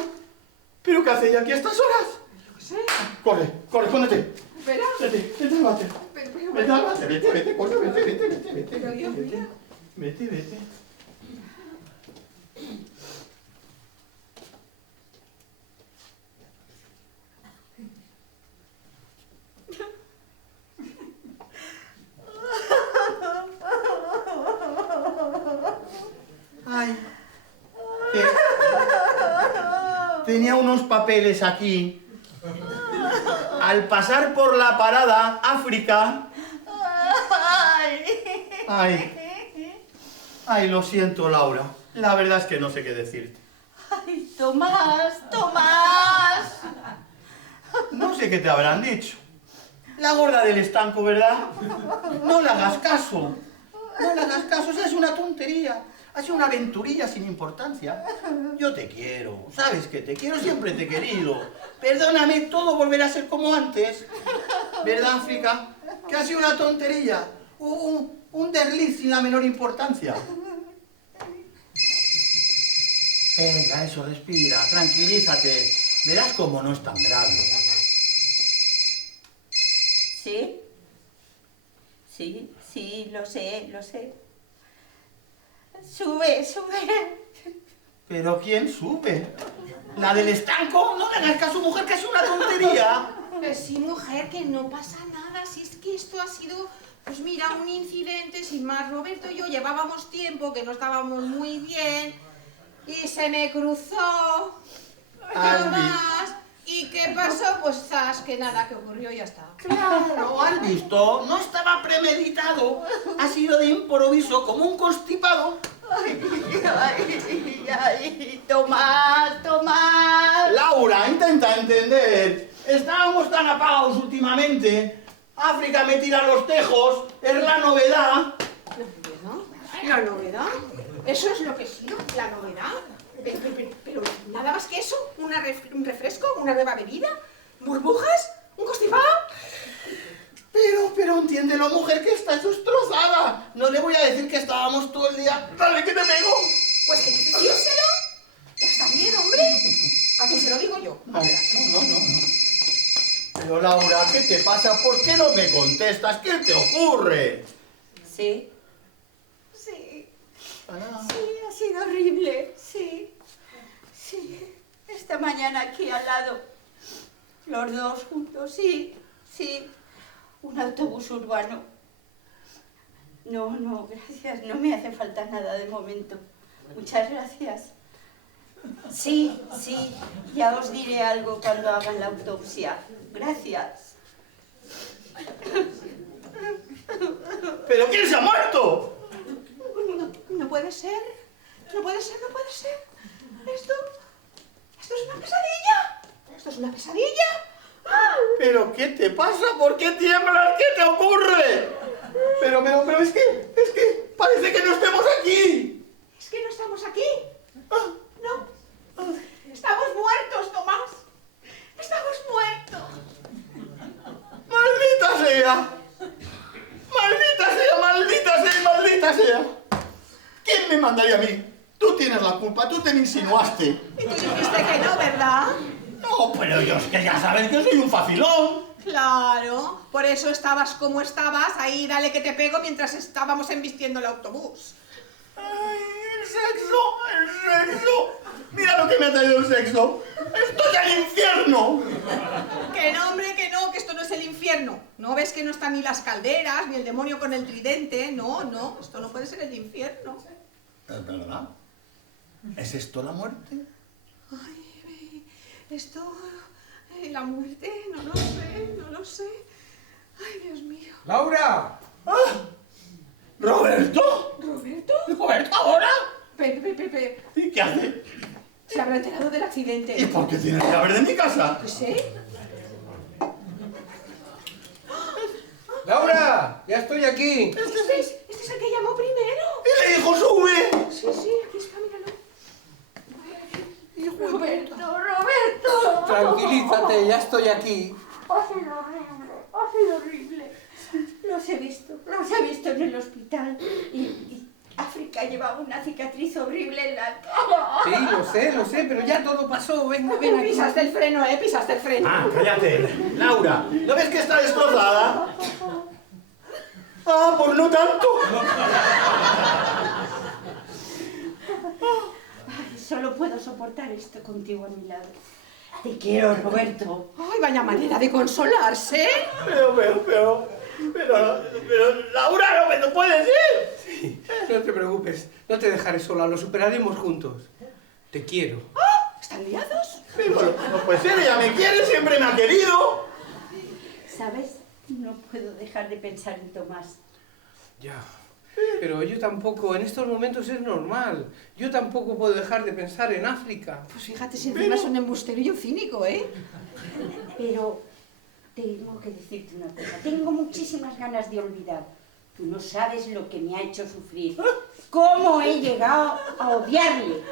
¿Pero qué hace ella aquí a estas horas? No sé. Corre, escóndete. Espera. Vete al váter. Vete al váter, vete, corre, vete. Pero Dios mío. Vete. Ay. Tenía unos papeles aquí. Al pasar por la parada África. Ay, lo siento, Laura. La verdad es que no sé qué decirte. ¡Ay, Tomás! No sé qué te habrán dicho. La gorda del estanco, ¿verdad? No le hagas caso. Esa es una tontería. Ha sido una aventurilla sin importancia. Yo te quiero, sabes que te quiero, siempre te he querido. Perdóname, todo volverá a ser como antes. ¿Verdad, África? Que ha sido una tontería. Un desliz sin la menor importancia. Venga, eso, respira, tranquilízate. Verás cómo no es tan grave. Sí, lo sé. Sube. ¿Pero quién sube? ¿La del estanco? No le hagas caso, mujer, que es una tontería. Sí, mujer, que no pasa nada. Si es que esto ha sido, pues mira, un incidente sin más. Roberto y yo llevábamos tiempo que no estábamos muy bien y se me cruzó. Nada más. ¿Y qué pasó? Pues zas, que nada, que ocurrió y ya está. Claro, ¿has visto? No estaba premeditado. Ha sido de improviso, como un constipado. Ay, Tomás, Tomás. Laura, intenta entender. Estábamos tan apagados últimamente. África me tira los tejos. Es la novedad. ¿La novedad? ¿Eso es lo que sí? ¿La novedad? Pero nada más que eso, un refresco, una nueva bebida, burbujas, un constipado. Pero entiéndelo, mujer, que estás destrozada. No le voy a decir que estábamos todo el día. ¡Dale, que te pego! Pues que decírselo. Ya está bien, hombre. ¿A qué se lo digo yo? No. Pero Laura, ¿qué te pasa? ¿Por qué no me contestas? ¿Qué te ocurre? Sí. Sí, ha sido horrible. Sí. Esta mañana aquí al lado. Los dos juntos, sí. Un autobús urbano. No, gracias. No me hace falta nada de momento. Muchas gracias. Sí. Ya os diré algo cuando hagan la autopsia. Gracias. ¿Pero quién se ha muerto? No puede ser. Esto es una pesadilla. ¿Pero qué te pasa? ¿Por qué tiemblas? ¿Qué te ocurre? Pero es que parece que no estemos aquí. Es que no estamos aquí. No. Estamos muertos, Tomás. Estamos muertos. ¡Maldita sea! ¡Maldita sea! ¿Quién me mandaría a mí? Tú tienes la culpa, tú te me insinuaste. Y tú dijiste que no, ¿verdad? No, pero yo es que ya sabes que soy un facilón. Claro, por eso estabas como estabas, ahí dale que te pego mientras estábamos embistiendo el autobús. ¡Ay, el sexo! Mira lo que me ha traído el sexo. ¡Estoy al infierno! Que no, hombre, que no, que esto no es el infierno. ¿No ves que no están ni las calderas, ni el demonio con el tridente? No, esto no puede ser el infierno. ¿Es verdad? ¿Es esto la muerte? Ay, esto... la muerte, no lo sé. Ay, Dios mío. ¡Laura! ¡Ah! ¿Roberto? ¿Roberto? ¿Roberto ahora? Pepe, ¿Y qué hace? se habrá enterado del accidente. ¿Y por qué tiene que haber de mi casa? ¿Qué sé? ¡Laura! ¡Ya estoy aquí! Este es el que llamó primero. ¡Y le dijo sube! Sí, aquí está, míralo. Roberto. Tranquilízate, ya estoy aquí. Ha sido horrible. Los he visto en el hospital y África llevaba una cicatriz horrible en la cara. Sí, lo sé, pero ya todo pasó. Ven aquí. Pisaste el freno, pisaste el freno. Ah, cállate. Laura, ¿no ves que está destrozada? Ah, pues no tanto. Ay, solo puedo soportar esto contigo a mi lado. Te quiero, Roberto. Ay, vaya manera de consolarse. Pero, Laura, no me lo puedes decir. No te preocupes, no te dejaré sola, lo superaremos juntos. Te quiero. ¿Están liados? Pero no puede ser, ella me quiere, siempre me ha querido. ¿Sabes? No puedo dejar de pensar en Tomás. Ya, pero yo tampoco, en estos momentos es normal. Yo tampoco puedo dejar de pensar en África. Pues fíjate si encima es un embustero y un cínico, ¿eh? Pero tengo que decirte una cosa. Tengo muchísimas ganas de olvidar. Tú no sabes lo que me ha hecho sufrir. ¿Cómo he llegado a odiarle?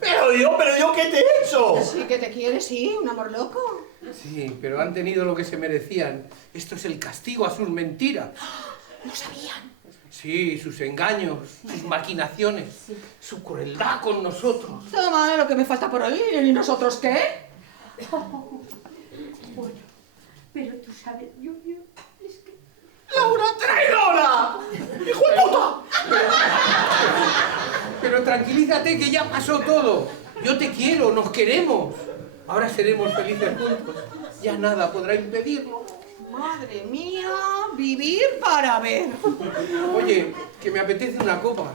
Pero yo, ¿qué te he hecho? Sí que te quiere, sí, un amor loco. Sí, pero han tenido lo que se merecían. Esto es el castigo a sus mentiras. Lo sabían. Sí, sus engaños, sus maquinaciones, su crueldad con nosotros. Toma, lo que me falta por oír. ¿Y nosotros qué? Bueno, pero tú sabes, yo es que... ¡Laura, traidora! ¡Hijo de puta! Pero tranquilízate. tranquilízate que ya pasó todo. Yo te quiero, nos queremos. Ahora seremos felices juntos. Ya nada podrá impedirlo. Madre mía, vivir para ver. Oye, que me apetece una copa.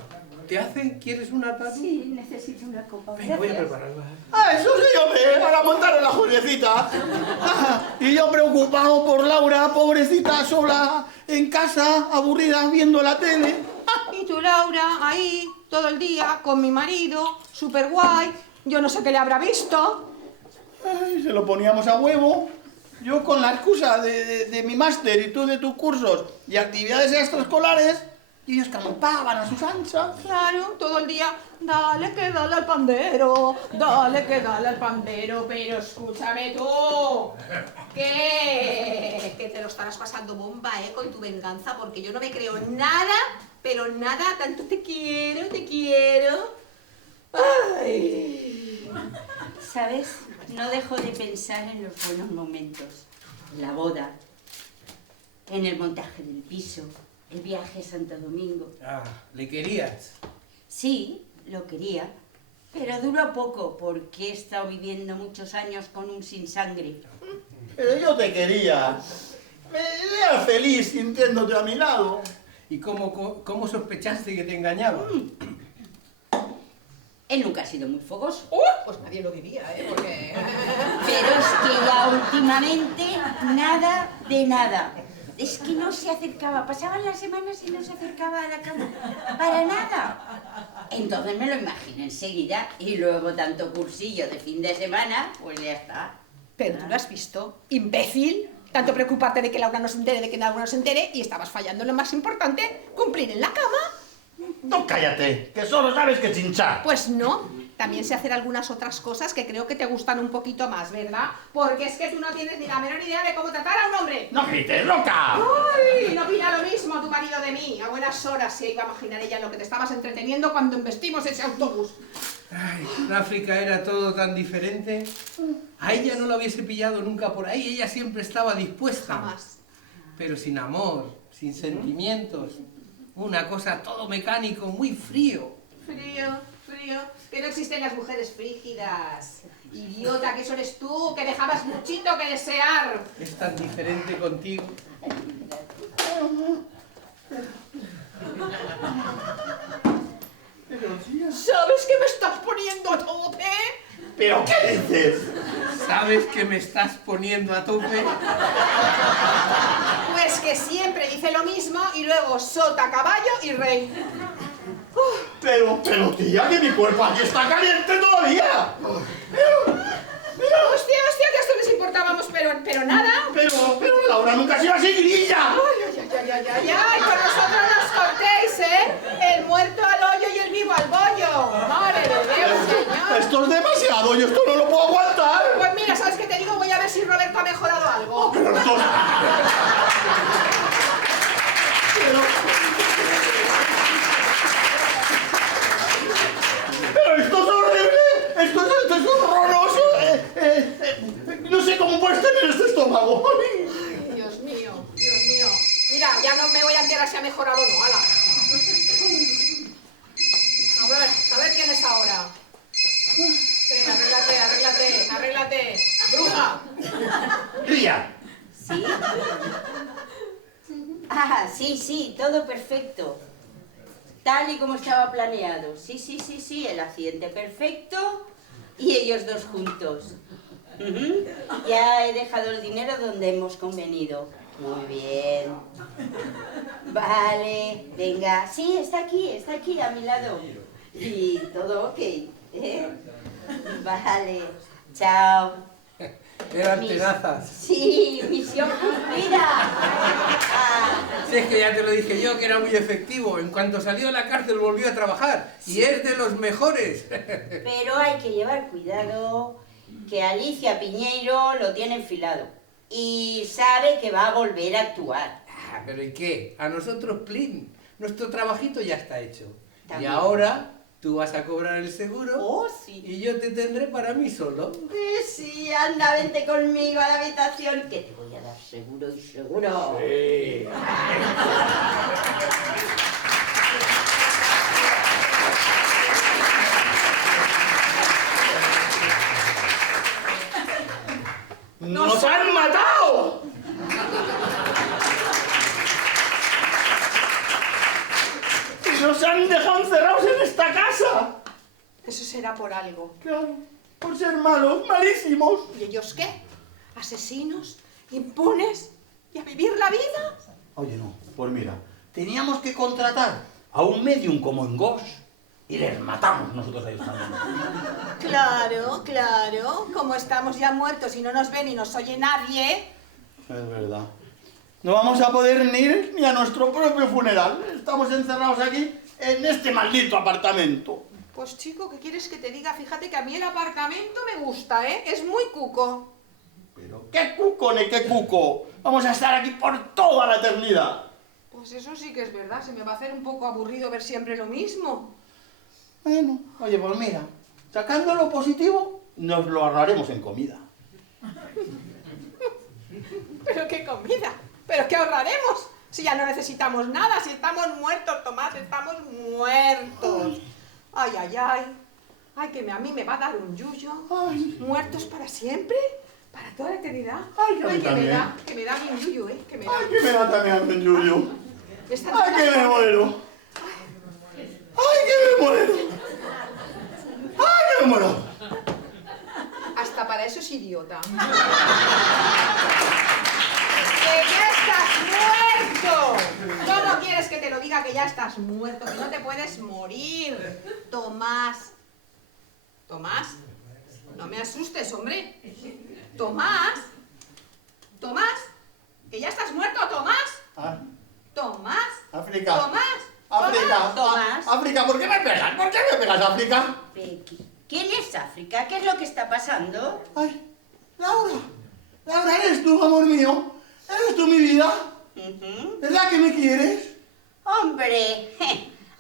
¿Te hacen? ¿Quieres una taza? Sí, necesito una copa. Venga, voy a Gracias. prepararla. Ah, eso sí, hombre, para montar en la juliecita. Y yo preocupado por Laura, pobrecita, sola, en casa, aburrida, viendo la tele. Y tú, Laura, ahí, todo el día, con mi marido, súper guay. Yo no sé qué le habrá visto. Ay, se lo poníamos a huevo. Yo con la excusa de mi máster y tú de tus cursos y actividades extraescolares, y ellos campaban a sus anchas. Claro, todo el día, dale que dale al pandero, dale que dale al pandero, pero escúchame tú, que te lo estarás pasando bomba, con tu venganza, porque yo no me creo nada, pero nada, tanto te quiero, te quiero. Ay. ¿Sabes? No dejo de pensar en los buenos momentos. La boda, en el montaje del piso, el viaje a Santo Domingo. Ah, ¿le querías? Sí, lo quería, pero duró poco porque he estado viviendo muchos años con un sin sangre. Pero yo te quería. Me era feliz sintiéndote a mi lado. ¿Y cómo sospechaste que te engañaba? Él nunca ha sido muy fogoso. Pues nadie lo diría, porque... Pero es que ya últimamente nada de nada. Es que no se acercaba, pasaban las semanas y no se acercaba a la cama. Para nada. Entonces me lo imaginé enseguida y luego tanto cursillo de fin de semana, pues ya está. Pero tú lo has visto, imbécil. Tanto preocuparte de que Laura no se entere, de que Laura no se entere, y estabas fallando en lo más importante, cumplir en la cama. No, cállate, que solo sabes que chinchar. Pues no, también sé hacer algunas otras cosas que creo que te gustan un poquito más, ¿verdad? Porque es que tú no tienes ni la menor idea de cómo tratar a un hombre. ¡No grites, loca! ¡Ay! No opina lo mismo tu marido de mí. A buenas horas se iba a imaginar ella lo que te estabas entreteniendo cuando embestimos ese autobús. Ay, en África era todo tan diferente. A ella no la hubiese pillado nunca por ahí, ella siempre estaba dispuesta. Jamás. Pero sin amor, sin sentimientos. Una cosa todo mecánico, muy frío. Frío, frío. Que no existen las mujeres frígidas. Idiota, que eso eres tú, que dejabas muchito que desear. Es tan diferente contigo. ¿Sabes que me estás poniendo a tope? ¿Pero qué dices? ¿Sabes que me estás poniendo a tope? Pues que siempre dice lo mismo y luego sota, caballo y rey. Pero, tía, que mi cuerpo aquí está caliente todavía. Hostia, que esto les importábamos, pero nada. Pero Laura nunca ha sido así, grilla. Ay, con nosotros nos cortéis, El muerto al hoyo y el vivo al bollo. Madre de Dios, señor. Esto es demasiado, yo esto no lo puedo aguantar. Pues mira, ¿sabes qué te digo? Voy a ver si Roberto ha mejorado algo. Pero esto es... Pero esto es horrible. Esto es horroroso. No sé cómo puedes tener este estómago. Dios mío. Mira, ya no me voy a enterar si ha mejorado o no, ala. A ver quién es ahora. Venga, arréglate. Bruja. Grilla. ¿Sí? Ah, sí, todo perfecto. Tal y como estaba planeado. Sí, el accidente perfecto y ellos dos juntos. Ya he dejado el dinero donde hemos convenido. Muy bien. Vale, venga. Sí, está aquí a mi lado. Y todo ok. Vale, chao. Eran tenazas. Sí, misión cumplida. Si es que ya te lo dije yo, que era muy efectivo. En cuanto salió de la cárcel volvió a trabajar. Y es de los mejores. Pero hay que llevar cuidado, que Alicia Piñeiro lo tiene enfilado. Y sabe que va a volver a actuar. Ah, pero ¿y qué? A nosotros, plin. Nuestro trabajito ya está hecho. También. Y ahora tú vas a cobrar el seguro. Oh, sí. Y yo te tendré para mí solo. Sí, anda, vente conmigo a la habitación, que te voy a dar seguro y seguro. Sí. han dejado encerrados en esta casa. Eso será por algo. Claro, por ser malos, malísimos. ¿Y ellos qué? ¿Asesinos? ¿Impunes? ¿Y a vivir la vida? Oye, no, pues mira, teníamos que contratar a un medium como en Ghost y les matamos nosotros a ellos también. Claro, claro. Como estamos ya muertos y no nos ve ni nos oye nadie. Es verdad. No vamos a poder ni ir ni a nuestro propio funeral. Estamos encerrados aquí en este maldito apartamento. Pues chico, ¿qué quieres que te diga? Fíjate que a mí el apartamento me gusta, ¿eh? Es muy cuco. Pero qué cuco ni qué cuco. Vamos a estar aquí por toda la eternidad. Pues eso sí que es verdad. Se me va a hacer un poco aburrido ver siempre lo mismo. Bueno, oye, pues mira, sacando lo positivo, nos lo ahorraremos en comida. ¿Pero qué comida? ¿Pero qué ahorraremos? Si ya no necesitamos nada, si estamos muertos, Tomás, estamos muertos. Ay, ay, ay. Ay, que a mí me va a dar un yuyo. Ay. ¿Muertos para siempre? ¿Para toda la eternidad? Ay, que a mí también. Que me da bien yuyo, ¿eh? Que me da. Ay, que me da también un yuyo. Esta Ay, que me muero. Ay, que me muero. Ay, que me muero. Hasta para eso es idiota. ¡Que ya estás muerto! ¿Cómo quieres que te lo diga que ya estás muerto? Que no te puedes morir. Tomás. Tomás. No me asustes, hombre. Tomás. Tomás. Que ya estás muerto, Tomás. Ah, Tomás. África. Tomás. África. Tomás. África, ¿por qué me pegas? ¿Por qué me pegas, África? ¿Quién es África? ¿Qué es lo que está pasando? Ay, Laura. Laura, eres tú, amor mío. Eres tú mi vida. ¿Verdad que me quieres? Hombre,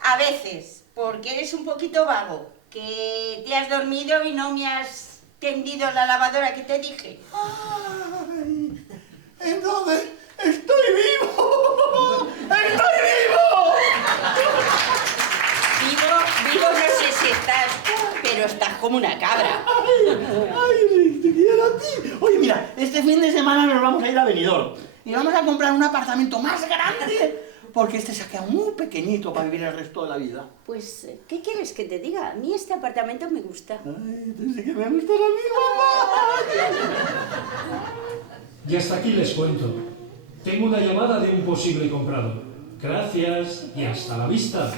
a veces, porque eres un poquito vago, que te has dormido y no me has tendido la lavadora que te dije. Ay, entonces, ¡estoy vivo! ¡Estoy vivo! Vivo no sé si estás, pero estás como una cabra. ¡Ay, te quiero a ti! Oye, mira, este fin de semana nos vamos a ir a Benidorm y vamos a comprar un apartamento más grande porque este se ha quedado muy pequeñito para vivir el resto de la vida. Pues, ¿qué quieres que te diga? A mí este apartamento me gusta. Ay, entonces sí que me gusta a mí, mamá. Y hasta aquí les cuento. Tengo una llamada de un posible comprador. Gracias y hasta la vista.